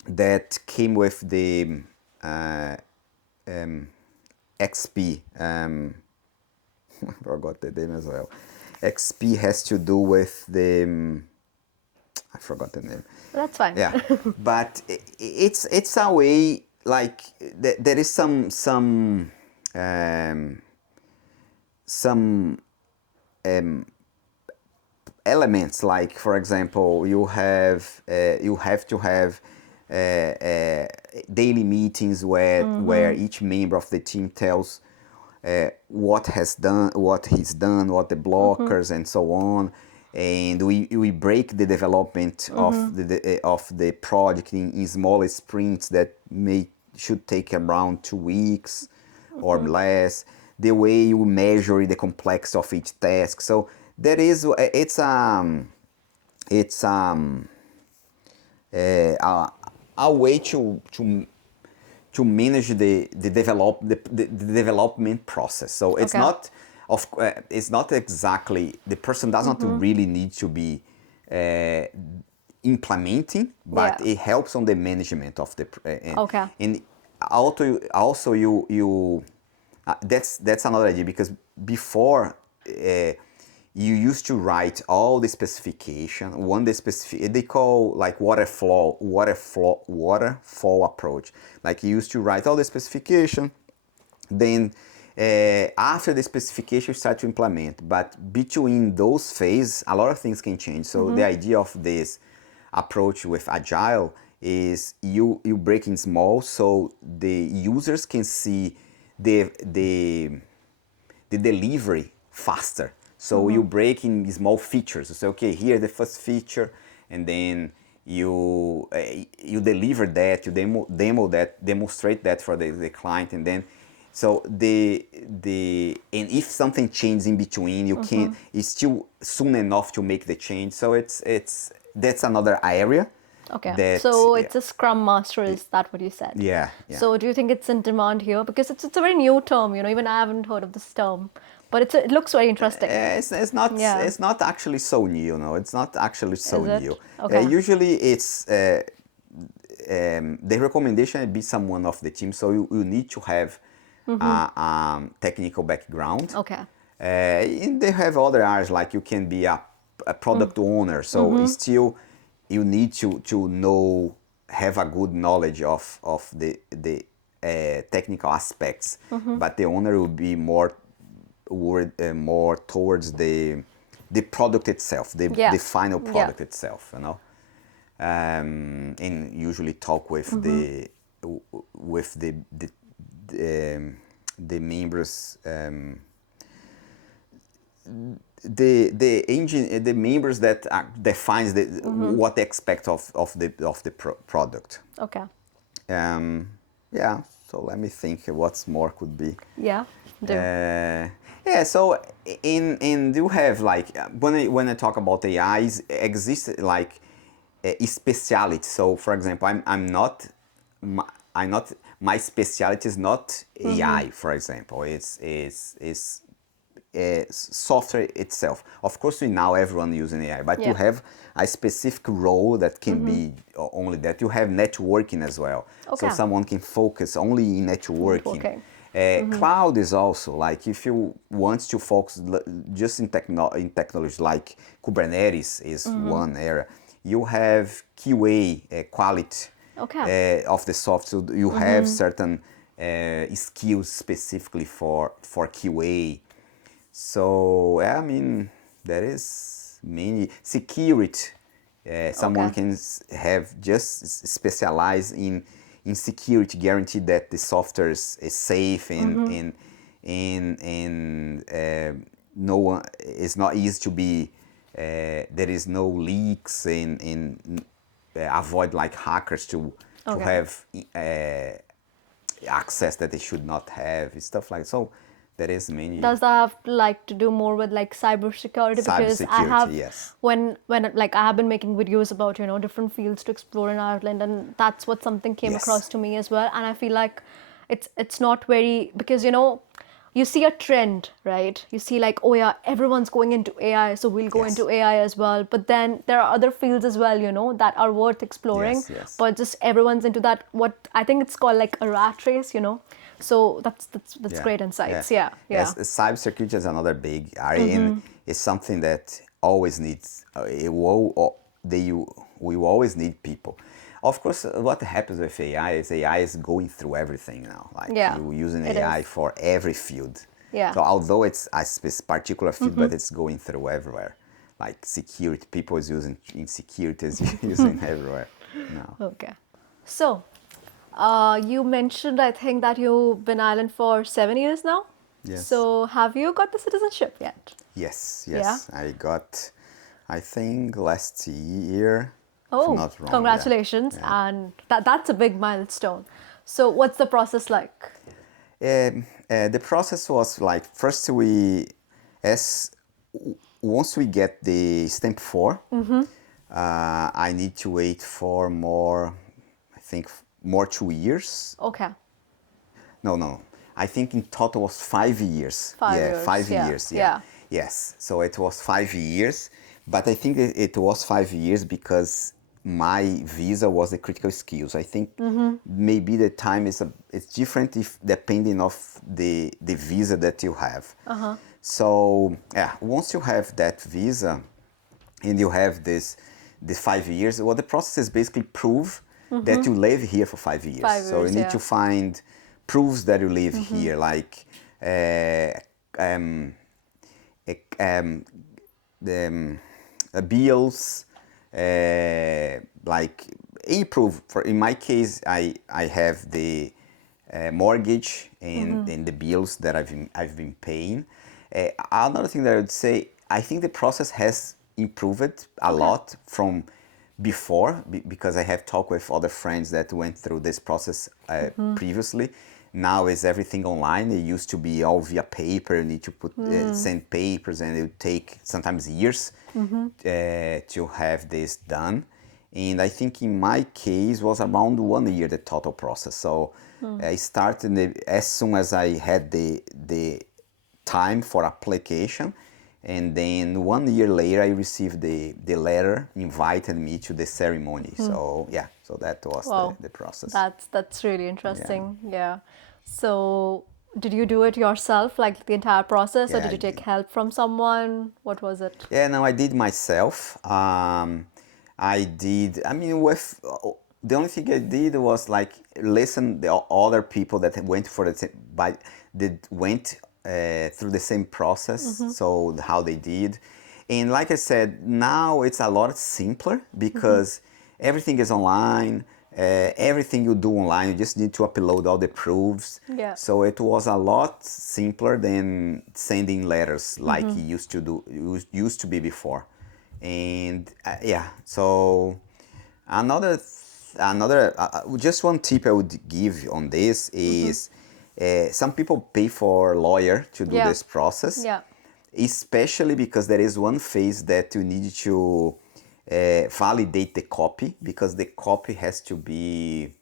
that came with the XP. I forgot the name as well. XP has to do with the I forgot the name. That's fine. Yeah, but it's a way like there is some elements, like for example you have to have daily meetings where each member of the team tells what he's done, what the blockers and so on, and we break the development of the project in smaller sprints that should take around 2 weeks or less. The way you measure the complexity of each task. So there is it's a way to manage the development process. So it's Okay. it's not exactly, the person doesn't really need to be implementing, but Yeah. it helps on the management of the Okay. and also you that's another idea, because before you used to write all the specification, they call like waterfall approach. Like you used to write all the specification, then after the specification you start to implement. But between those phases, a lot of things can change. So the idea of this approach with Agile is you break in small, so the users can see the delivery faster. So you break in small features. You say, okay, here's the first feature, and then you deliver that, you demo that, demonstrate that for the client, and then so and if something changes in between, you can, it's still soon enough to make the change. So that's another area. Okay. That So yeah, it's a Scrum Master, is that what you said? yeah. So do you think it's in demand here? Because it's a very new term, even I haven't heard of this term. But it looks very interesting. Yeah. It's not actually so new. No, it's not actually so Is new. it? Okay. Usually it's the recommendation would be someone of the team, so you need to have a technical background. Okay. And they have other areas, like you can be a product owner, so it's still you need to know, have a good knowledge of the technical aspects, but the owner will be more towards the product itself, Yeah. the final Yeah. product itself, and usually talk with the members, the members that defines what they expect of the product. Okay. Yeah. So let me think what's more could be. Yeah. Do. Yeah, so in you have like when I talk about AI, exists like a speciality. So for example, I'm not my specialty is not AI. For example, it's software itself. Of course, now everyone using AI, but you Yeah. have a specific role that can be only that. You have networking as well, so Okay. someone can focus only in networking. Networking. Cloud is also like, if you want to focus just in technology, like Kubernetes is one area. You have QA, quality Okay. of the software. So you have certain skills specifically for QA. So I mean, there is many security. Someone Okay. can have just specialize in security, guarantee that the software is safe and no one, it's not easy to be. There is no leaks and avoid like hackers to Okay. have access that they should not have, stuff like so. There is many Does that have like to do more with like cybersecurity? Because I cybersecurity. have Yes. when like I have been making videos about different fields to explore in Ireland, and that's what something came Yes. across to me as well. And I feel like it's not very, because you see a trend, right? You see like, oh yeah, everyone's going into AI, so we'll go Yes. into AI as well. But then there are other fields as well, that are worth exploring. Yes. Yes. But just everyone's into that, what I think it's called like a rat race. So that's Yeah, great yeah. insights. Yeah, yeah. As cybersecurity is another big area, and it's something that always needs. We will always need people. Of course, what happens with AI is AI is going through everything now. Like Yeah, you using it AI is. for every field. Yeah. So although it's a particular field, but it's going through everywhere. Like security, people is using in security is using everywhere now. Okay. So, you mentioned, I think, that you've been Ireland for 7 years now. Yes. So, have you got the citizenship yet? Yes, Yeah. yes. I got, I think last year, if I'm Oh, not wrong. Yeah, congratulations. yeah. And that's a big milestone. So, what's the process like? The process was like first as once we get the stamp 4, I need to wait for more, I think more 2 years. Okay. No, no. I think in total was 5 years. Five Yeah, years. five Yeah. years. Yeah. Yeah. Yes. So it was 5 years, but I think it was 5 years because my visa was the critical skills. I think maybe the time it's different if depending of the visa that you have. So yeah, once you have that visa and you have this 5 years, well, the process is basically prove that you live here for 5 years. 5 years. So you need Yeah. to find proofs that you live here, like uh, um, the bills, like any proof. For in my case, I have the mortgage and the bills that I've been paying. Another thing that I would say, I think the process has improved a Okay. lot from before because I have talked with other friends that went through this process previously. Now is everything online. It used to be all via paper. You need to send papers, and it would take sometimes years to have this done. And I think in my case was around 1 year the total process. So I started as soon as I had the time for application, and then 1 year later I received the letter invited me to the ceremony. So yeah, so that was Wow. the process. That's really Yeah, interesting. Yeah. So, did you do it yourself, like the entire process, or yeah, did I you take did. help from someone? What was it? Yeah, no, I did myself. I did. I mean, with the only thing I did was like listen the other people that went for that went through the same process. So how they did, and like I said, now it's a lot simpler because everything is online. Everything you do online, you just need to upload all the proofs. Yeah. So it was a lot simpler than sending letters like it used to be before. And yeah, so just one tip I would give on this is some people pay for a lawyer to do Yeah. this process, Yeah. especially because there is one phase that you need to validate the copy because the copy has to be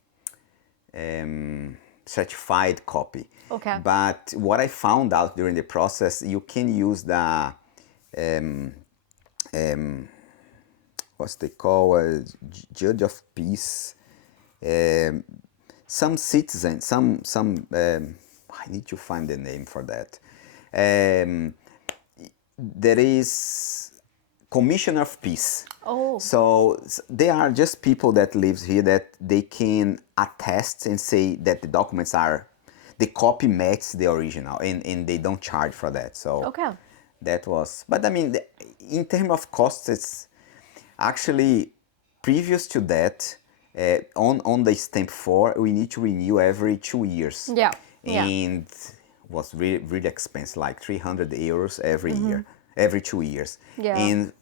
certified copy. Okay. But what I found out during the process, you can use the what's they call a judge of peace. Some citizen, some. I need to find the name for that. There is commissioner of peace. Oh. So they are just people that lives here that they can attest and say that the documents are the copy matches the original, and they don't charge for that. So Okay. that was. But I mean, in terms of costs, it's actually previous to that. On the stamp 4, we need to renew every 2 years, Yeah. Yeah. and was really really expensive, like 300 euros every year, every 2 years. Yeah. And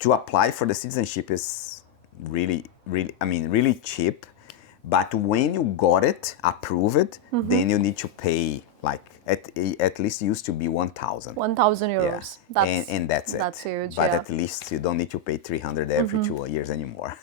to apply for the citizenship is really really, I mean, really cheap. But when you got it approved, then you need to pay like at least used to be 1,000. 1,000 Yeah, euros. That's and that's that's it. huge. But Yeah. at least you don't need to pay 300 every 2 years anymore.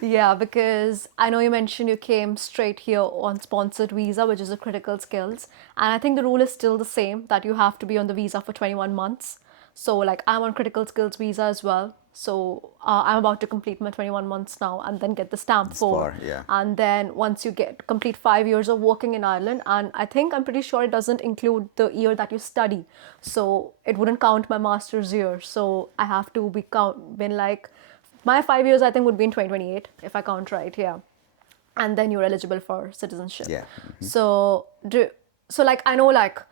Yeah, because I know you mentioned you came straight here on sponsored visa, which is a critical skills. And I think the rule is still the same that you have to be on the visa for 21 months. So, like, I'm on critical skills visa as well. So, I'm about to complete my 21 months now and then get the stamp This for. far, yeah. And then once you get complete 5 years of working in Ireland, and I'm pretty sure it doesn't include the year that you study. So, it wouldn't count my master's year. So, I have to been like, my 5 years, I think, would be in 2028, if I count right, yeah. And then you're eligible for citizenship. Yeah. So like, I know, like,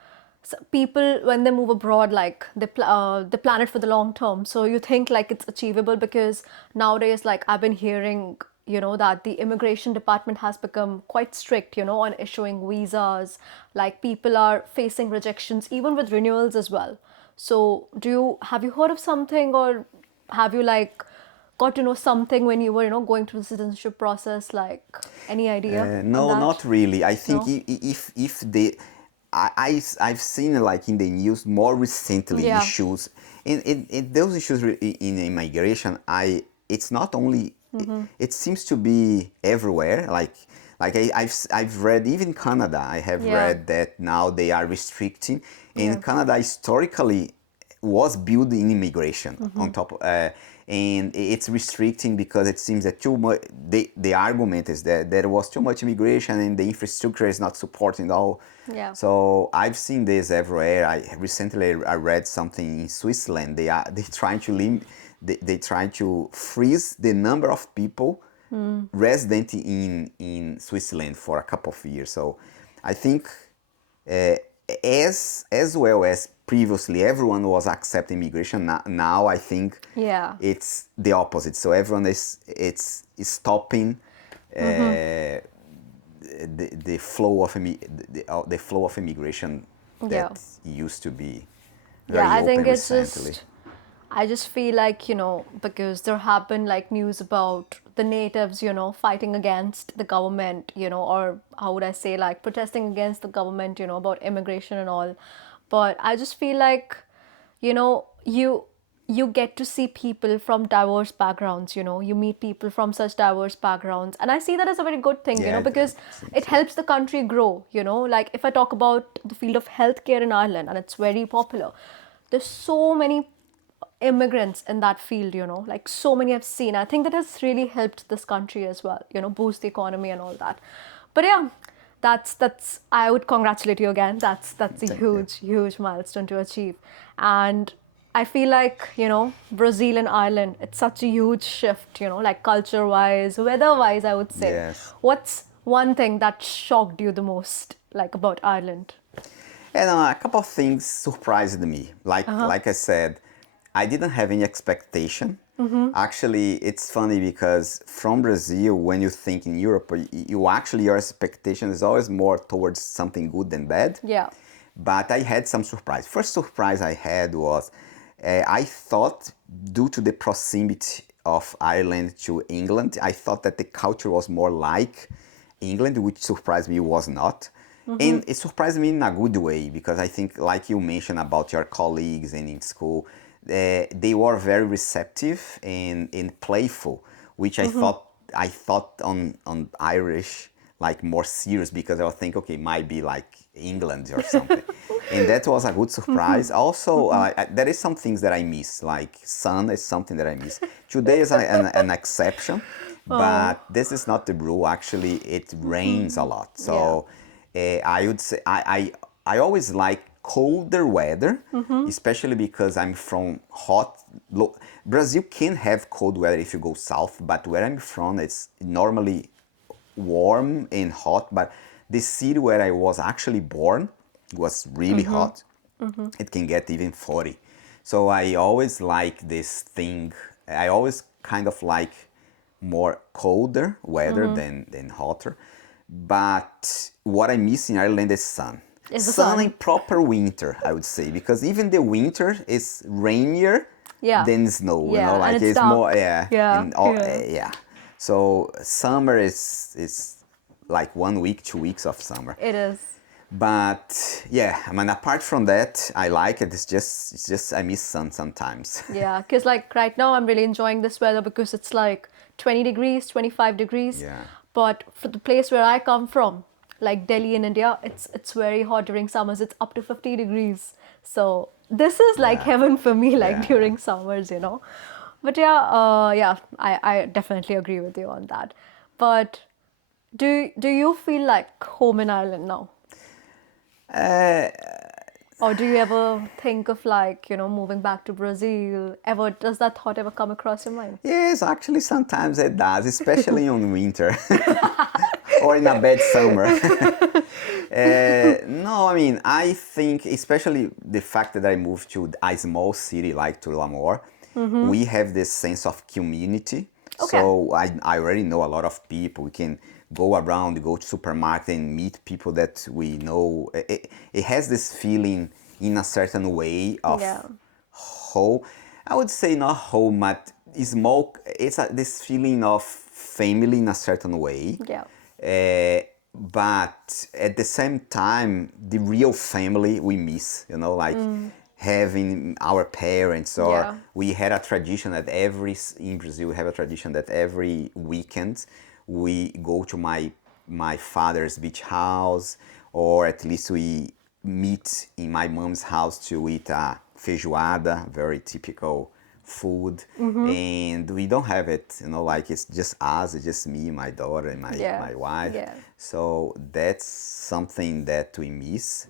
people, when they move abroad, like, they plan it for the long term. So you think, like, it's achievable because nowadays, like, I've been hearing, that the immigration department has become quite strict, on issuing visas. Like, people are facing rejections, even with renewals as well. So have you heard of something, or have you, like, got to know something when you were, going through the citizenship process? Like, any idea on No, that? not really. I think No? if the I've seen like in the news more recently Yeah. issues in those issues in immigration. It's not only it seems to be everywhere. I've read even Canada. I have Yeah. read that now they are restricting. Yeah. And Canada historically was built in immigration on top and it's restricting because it seems that too much the argument is that there was too much immigration and the infrastructure is not supporting all. Yeah. So I've seen this everywhere. I read something in Switzerland. They trying to they trying to freeze the number of people resident in Switzerland for a couple of years. So I think uh, as well as previously everyone was accepting immigration, now I think Yeah. it's the opposite. So everyone is stopping the flow of the flow of immigration Yeah. that used to be Yeah, very I open think it's recently. just, I just feel like, because there have been, like, news about the natives, fighting against the government, or how would I say, like, protesting against the government, about immigration and all. But I just feel like, you know, you you get to see people from diverse backgrounds, you meet people from such diverse backgrounds. And I see that as a very good thing, Yeah, because I think it so. helps the country grow, like, if I talk about the field of healthcare in Ireland, and it's very popular, there's so many immigrants in that field, like, so many I've seen. I think that has really helped this country as well, boost the economy and all that. But yeah, that's I would congratulate you again. That's a Thank you. huge milestone to achieve. And I feel like, Brazil and Ireland, it's such a huge shift, like, culture wise, weather wise, I would say. Yes. What's one thing that shocked you the most, like, about Ireland? And a couple of things surprised me. Like I said, I didn't have any expectation. Actually, it's funny because from Brazil, when you think in Europe, you actually your expectation is always more towards something good than bad. Yeah. But I had some surprise. First surprise I had was I thought, due to the proximity of Ireland to England, I thought that the culture was more like England, which surprised me was not. And it surprised me in a good way because I think, like you mentioned about your colleagues and in school, they were very receptive and playful, which I thought on Irish like more serious because I was thinking, okay, might be like England or something. And that was a good surprise. Also, there is some things that I miss, like sun is something that I miss. Today is an exception, Oh. but this is not the rule. Actually, it rains a lot. Yeah. So I would say I always like colder weather, especially because I'm from hot. Brazil can have cold weather if you go south, but where I'm from, it's normally warm and hot. But the city where I was actually born was really hot. It can get even 40. So I always like this thing. I always kind of like more colder weather than hotter. But what I miss in Ireland is sun. Is the Sun sun. in proper winter, I would say, because even the winter is rainier Yeah. than snow. Yeah, and Like it's it's more dark. Yeah. and all, Yeah. yeah. So summer is like 1 week, 2 weeks of summer. It is. But yeah, I mean, apart from that, I like it. It's just I miss sun sometimes. Yeah, because like right now I'm really enjoying this weather because it's like 20 degrees, 25 degrees. Yeah. But for the place where I come from, like Delhi in India, it's very hot during summers. It's up to 50 degrees. So this is like Yeah. heaven for me, like Yeah. during summers, you know. But yeah, yeah, I definitely agree with you on that. But do you feel like home in Ireland now? Uh, Or do you ever think of like, you know, moving back to Brazil? Ever does that thought ever come across your mind? yes, actually, sometimes it does, especially on winter or in a bad summer. No, I mean, I think, especially the fact that I moved to a small city like Tulamor, we have this sense of community. Okay. So I already know a lot of people. We can go around, go to supermarket and meet people that we know. It has this feeling in a certain way of Yeah. home. I would say not home, but small. It's this feeling of family in a certain way. Yeah. But at the same time, the real family we miss, you know, like having our parents, or Yeah. we had a tradition that in Brazil, we have a tradition that every weekend we go to my father's beach house, or at least we meet in my mom's house to eat a feijoada, very typical food. And we don't have it, you know, like it's just us, it's just me, my daughter, and Yeah. my wife. Yeah. So that's something that we miss.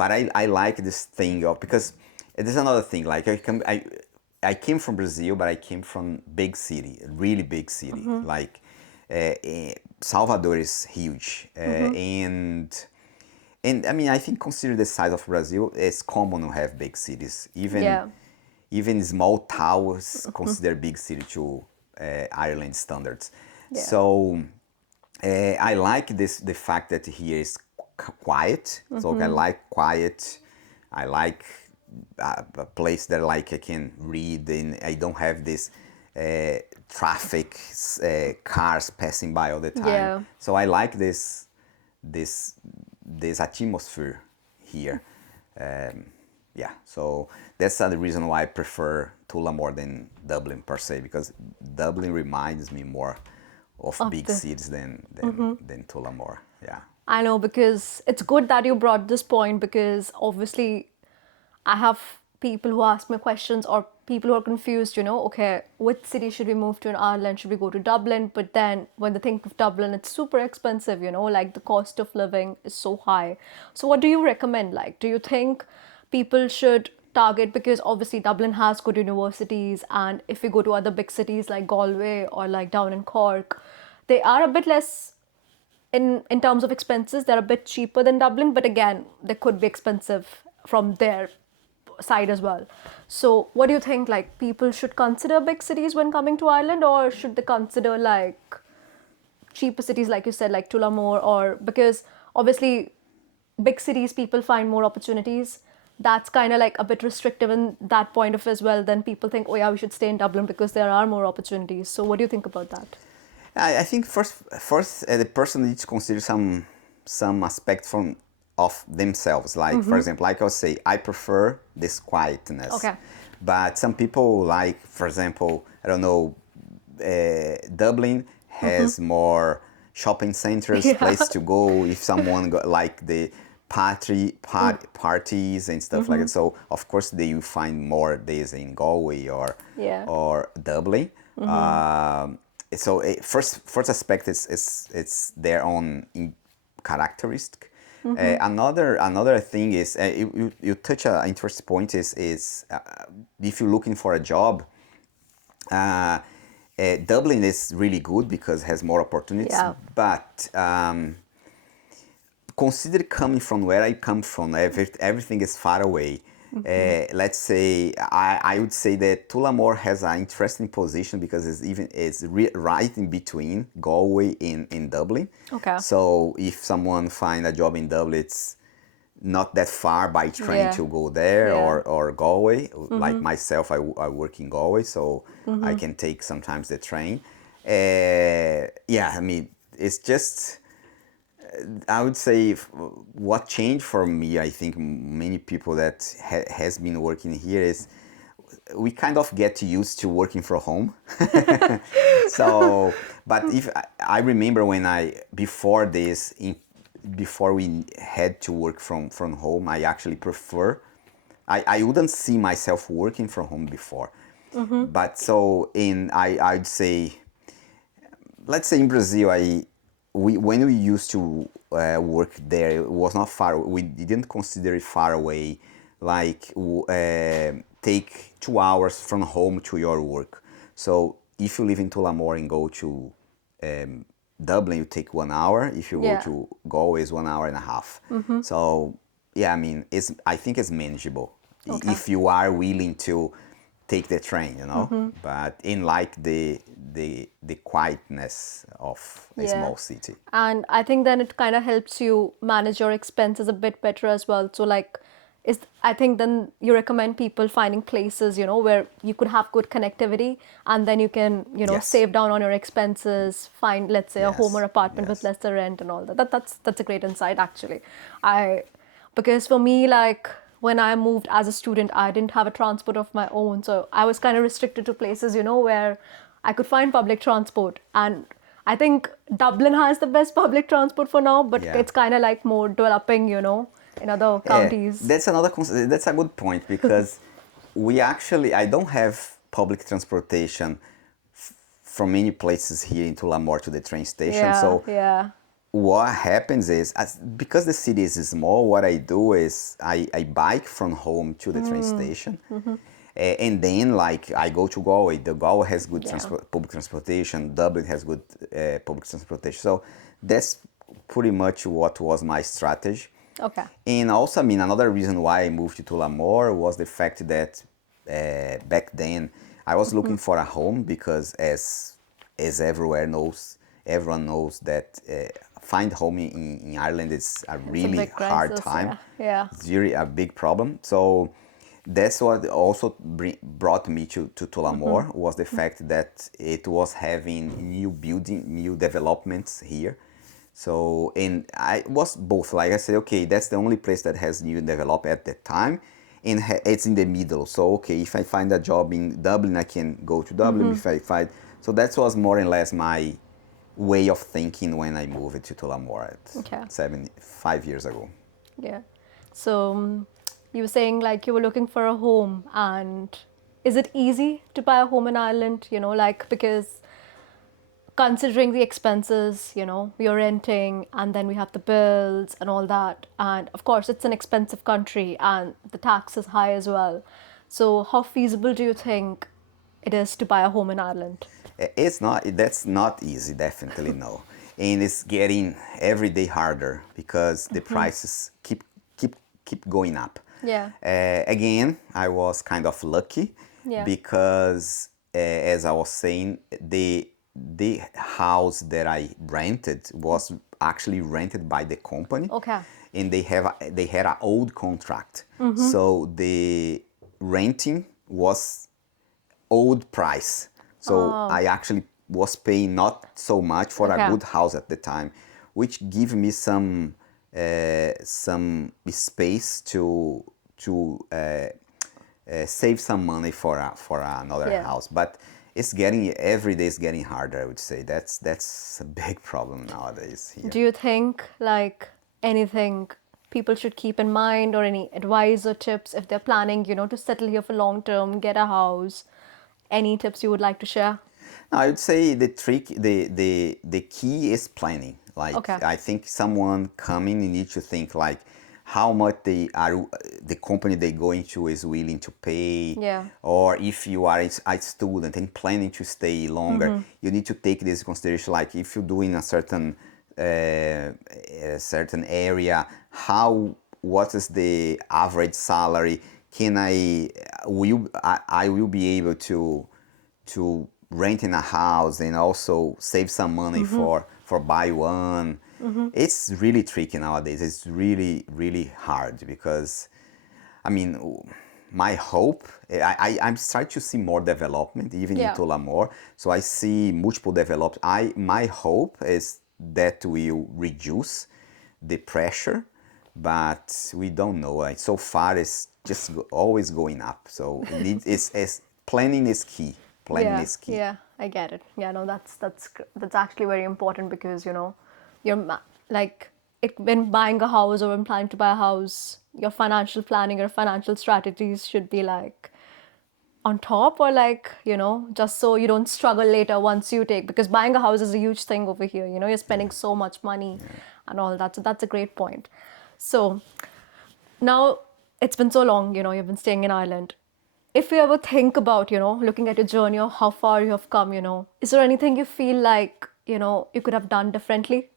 But I like this thing of, because there's another thing, like I came from Brazil, but I came from big city, a really big city. Like Salvador is huge, and I mean, I think consider the size of Brazil, it's common to have big cities. Yeah. Even small towns consider big city to Ireland standards. Yeah. So I like the fact that here is quiet. So I like quiet. I like a place that like I can read, and I don't have this traffic, cars passing by all the time. Yeah. So I like this this atmosphere here. Yeah, so that's the reason why I prefer Tula more than Dublin per se, because Dublin reminds me more of Of big the cities than Tullamore. Yeah. I know, because it's good that you brought this point, because obviously I have people who ask me questions, or people who are confused, you know, okay, which city should we move to in Ireland? Should we go to Dublin? But then when they think of Dublin, it's super expensive, you know, like the cost of living is so high. So what do you recommend? Like, do you think people should target, because obviously Dublin has good universities, and if we go to other big cities like Galway or like down in Cork, they are a bit less in terms of expenses, they're a bit cheaper than Dublin, but again, they could be expensive from their side as well. So, what do you think? Like, people should consider big cities when coming to Ireland, or should they consider like cheaper cities, like you said, like Tullamore, or because obviously big cities people find more opportunities. That's kind of like a bit restrictive in that point of as well. Then people think, oh yeah, we should stay in Dublin because there are more opportunities. So, what do you think about that? I think first the person needs to consider some aspect from of themselves. Like for example, like I'll say, I prefer this quietness, Okay. but some people like, for example, I don't know, Dublin has more shopping centers, Yeah. place to go if someone got like the parties and stuff like that. So of course they will find more days in Galway Yeah. or Dublin. So first aspect is it's their own characteristic. Another thing is you touch an interesting point is if you're looking for a job, Dublin is really good because it has more opportunities. Yeah. But consider coming from where I come from, everything is far away. Let's say I would say that Tullamore has an interesting position because it's right in between Galway and Dublin. Okay. So if someone find a job in Dublin, it's not that far by train Yeah. to go there, Yeah. or Galway. Like myself, I work in Galway, so I can take sometimes the train. Yeah, I mean, it's just I would say what changed for me, I think many people that has been working here is we kind of get used to working from home. So, but if I remember when before this, before we had to work from home, I actually prefer, I wouldn't see myself working from home before. But so I'd say, let's say in Brazil, when we used to work there, it was not far. We didn't consider it far away. Like take 2 hours from home to your work. So if you live in Tullamore and go to Dublin, you take 1 hour. If you go Yeah. to Galway, it's 1 hour and a half. So yeah, I mean, I think it's manageable Okay. if you are willing to take the train, you know. But in like the quietness of a Yeah. small city. And I think then it kind of helps you manage your expenses a bit better as well. So like I think then you recommend people finding places, where you could have good connectivity, and then you can, Yes. save down on your expenses, find, let's say, a home or Yes. apartment with Yes. lesser rent and all that. That's a great insight actually. I Because for me, like when I moved as a student, I didn't have a transport of my own, so I was kind of restricted to places, where I could find public transport. And I think Dublin has the best public transport for now, but Yeah. it's kind of like more developing, in other Yeah, counties. that's a good point because I don't have public transportation from many places here in Tullamore to the train station. Yeah, So yeah, what happens is, because the city is small, what I do is I bike from home to the train station. And then like I go to Galway. The Galway has good yeah. public transportation. Dublin has good public transportation. So that's pretty much what was my strategy. Okay. And also, I mean, another reason why I moved to Tullamore was the fact that back then I was looking for a home because, as everyone knows that find home in Ireland is a It's a really big hard crisis. time. Yeah, yeah. It's really a big problem. So that's what also brought me to Tullamore, was the fact that it was having new developments here. So, and I was both, like I said, okay, that's the only place that has new develop at that time, and it's in the middle. So, okay, if I find a job in Dublin, I can go to Dublin. If I find, so that was more or less my way of thinking when I moved to Tullamore Okay. at 5 years ago. Yeah. So you were saying like you were looking for a home, and is it easy to buy a home in Ireland? Like because considering the expenses, we're renting, and then we have the bills and all that. And of course, it's an expensive country and the tax is high as well. So, how feasible do you think it is to buy a home in Ireland? It's not. That's not easy. Definitely no. And it's getting every day harder because the prices keep going up. Yeah. Again, I was kind of lucky Yeah. because, as I was saying, the house that I rented was actually rented by the company, Okay. and they had an old contract, so the renting was old price. So I actually was paying not so much for a Okay. good house at the time, which gave me some space to save some money for another Yeah. house. But every day is getting harder. I would say that's a big problem nowadays here. Do you think like anything people should keep in mind, or any advice or tips if they're planning, to settle here for long term, get a house? Any tips you would like to share? No, I would say the key is planning. Like Okay. I think someone coming, you need to think like how much the company they going to is willing to pay. Yeah. Or if you are a student and planning to stay longer, you need to take this consideration. Like if you're doing a certain area, what is the average salary? I will be able to rent in a house and also save some money for buy one. It's really tricky nowadays. It's really hard because, I mean, my hope, I'm starting to see more development even in Yeah. Tullamore. So I see multiple development. My hope is that will reduce the pressure, but we don't know. Like, so far, it's just always going up. So it's planning is key. Planning Yeah, is key. yeah, I get it. Yeah, no, that's actually very important because you're like when buying a house or when planning to buy a house, your financial planning or financial strategies should be like on top or like just so you don't struggle later once you take, because buying a house is a huge thing over here. You're spending so much money and all that. So that's a great point. So now it's been so long, you've been staying in Ireland. If you ever think about, looking at your journey or how far you have come, is there anything you feel like, you could have done differently?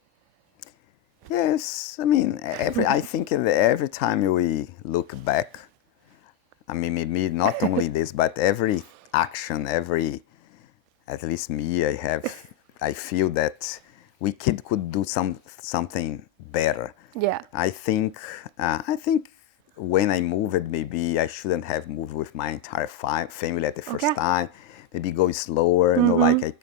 Yes, I mean, I think that every time we look back, I mean, maybe not only this, but every action, at least me, I feel that we could do something better. Yeah. I think when I moved, maybe I shouldn't have moved with my entire family at the first Okay. time. Maybe go slower, like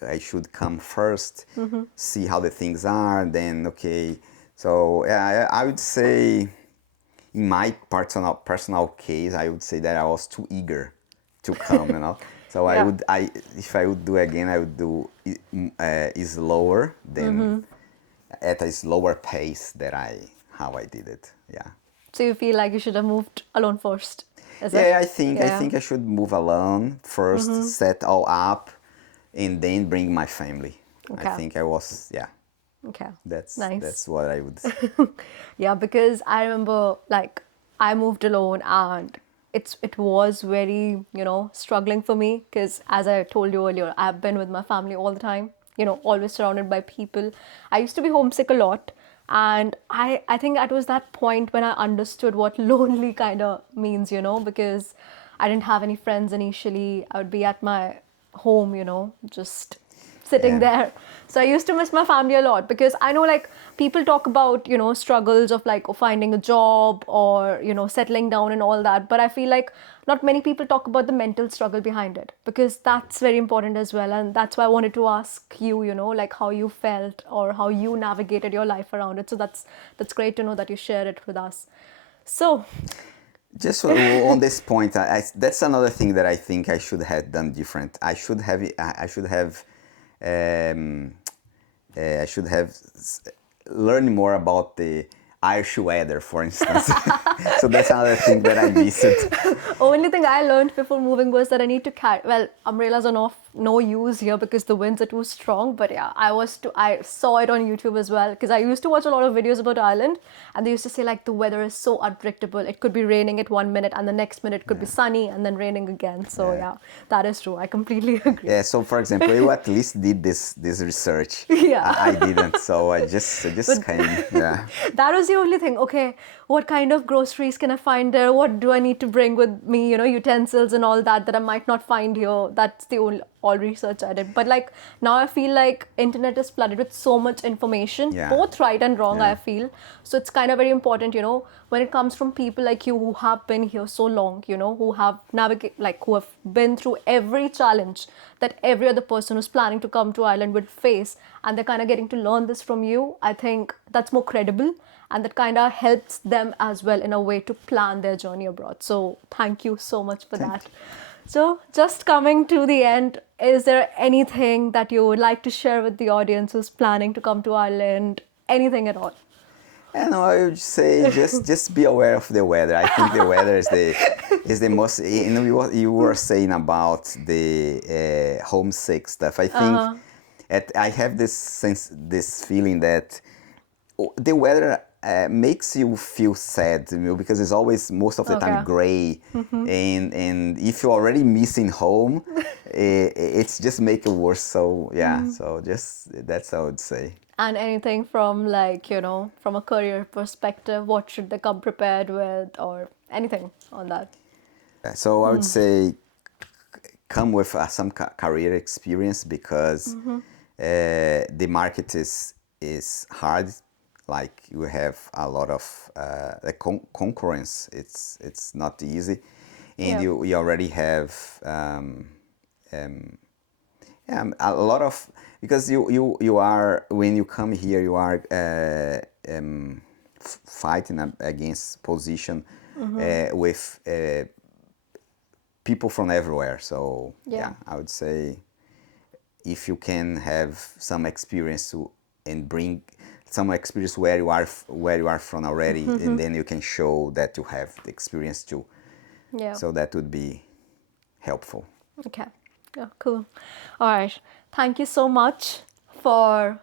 I should come first, see how the things are, then okay. So yeah, I would say in my personal case, I would say that I was too eager to come. So Yeah. if I would do again, I would do slower than at a slower pace that how I did it. Yeah. So you feel like you should have moved alone first, is it? Yeah, I Yeah. think I should move alone first, set all up, and then bring my family. I Okay. think I was yeah. Okay. That's Nice. what I would. Yeah, because I remember like I moved alone and it was very, struggling for me because as I told you earlier, I've been with my family all the time, always surrounded by people. I used to be homesick a lot, and I think that was that point when I understood what lonely kind of means, because I didn't have any friends initially. I would be at my home, just sitting Yeah. there. So I used to miss my family a lot because I know like people talk about, struggles of like finding a job or, settling down and all that. But I feel like not many people talk about the mental struggle behind it, because that's very important as well. And that's why I wanted to ask you, like how you felt or how you navigated your life around it. So that's great to know that you share it with us. So, Just on this point, that's another thing that I think I should have done different. Um, I should have learned more about the Irish weather, for instance. So that's another thing that I missed. only thing I learned before moving was that I need to carry. Well, umbrellas are no use here because the winds are too strong. But yeah, I saw it on YouTube as well because I used to watch a lot of videos about Ireland, and they used to say like the weather is so unpredictable. It could be raining at 1 minute, and the next minute could be sunny, and then raining again. So Yeah. yeah, that is true. I completely agree. Yeah, so for example, you at least did this research. Yeah. I didn't, so I just came. Yeah, That was the only thing. Okay, what kind of groceries can I find there? What do I need to bring with me? Utensils and all that I might not find here. That's the only all research I did. But like now I feel like internet is flooded with so much information, yeah, both right and wrong, yeah, I feel. So it's kind of very important, when it comes from people like you who have been here so long, who have who have been through every challenge that every other person who's planning to come to Ireland would face, and they're kind of getting to learn this from you. I think that's more credible, and that kind of helps them as well in a way to plan their journey abroad. So thank you so much for thank that. you. So just coming to the end, is there anything that you would like to share with the audience who's planning to come to Ireland? Anything at all? And I would say just be aware of the weather. I think the weather is the most. What you were saying about the homesick stuff. I think I have this feeling that the weather makes you feel sad, because it's always most of the time Okay. gray, and if you're already missing home, it's just make it worse. So yeah, so just that's how I would say. And anything from like, from a career perspective, what should they come prepared with or anything on that? So I would say come with some career experience, because the market is hard. Like you have a lot of the concurrence. It's not easy, and Yeah. you already have a lot of, because you are, when you come here, you are fighting against position with people from everywhere. So yeah, I would say if you can have some experience and bring some experience where you are from already, and then you can show that you have the experience too. Yeah. So that would be helpful. Okay. Yeah, cool. All right. Thank you so much for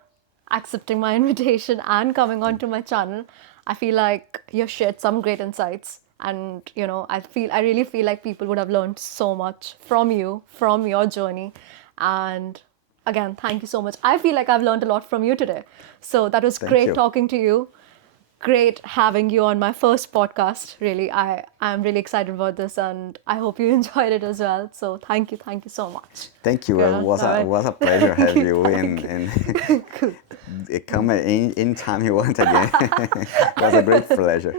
accepting my invitation and coming onto my channel. I feel like you've shared some great insights, and I really feel like people would have learned so much from you, from your journey. And again, thank you so much. I feel like I've learned a lot from you today. So that was Thank great you. talking to you. Great having you on my first podcast. Really, I'm really excited about this, and I hope you enjoyed it as well. So thank you so much. Thank you. Yeah, all It right. was a pleasure Thank having you, you, thank you. and Cool. come anytime you want again. It was a great pleasure.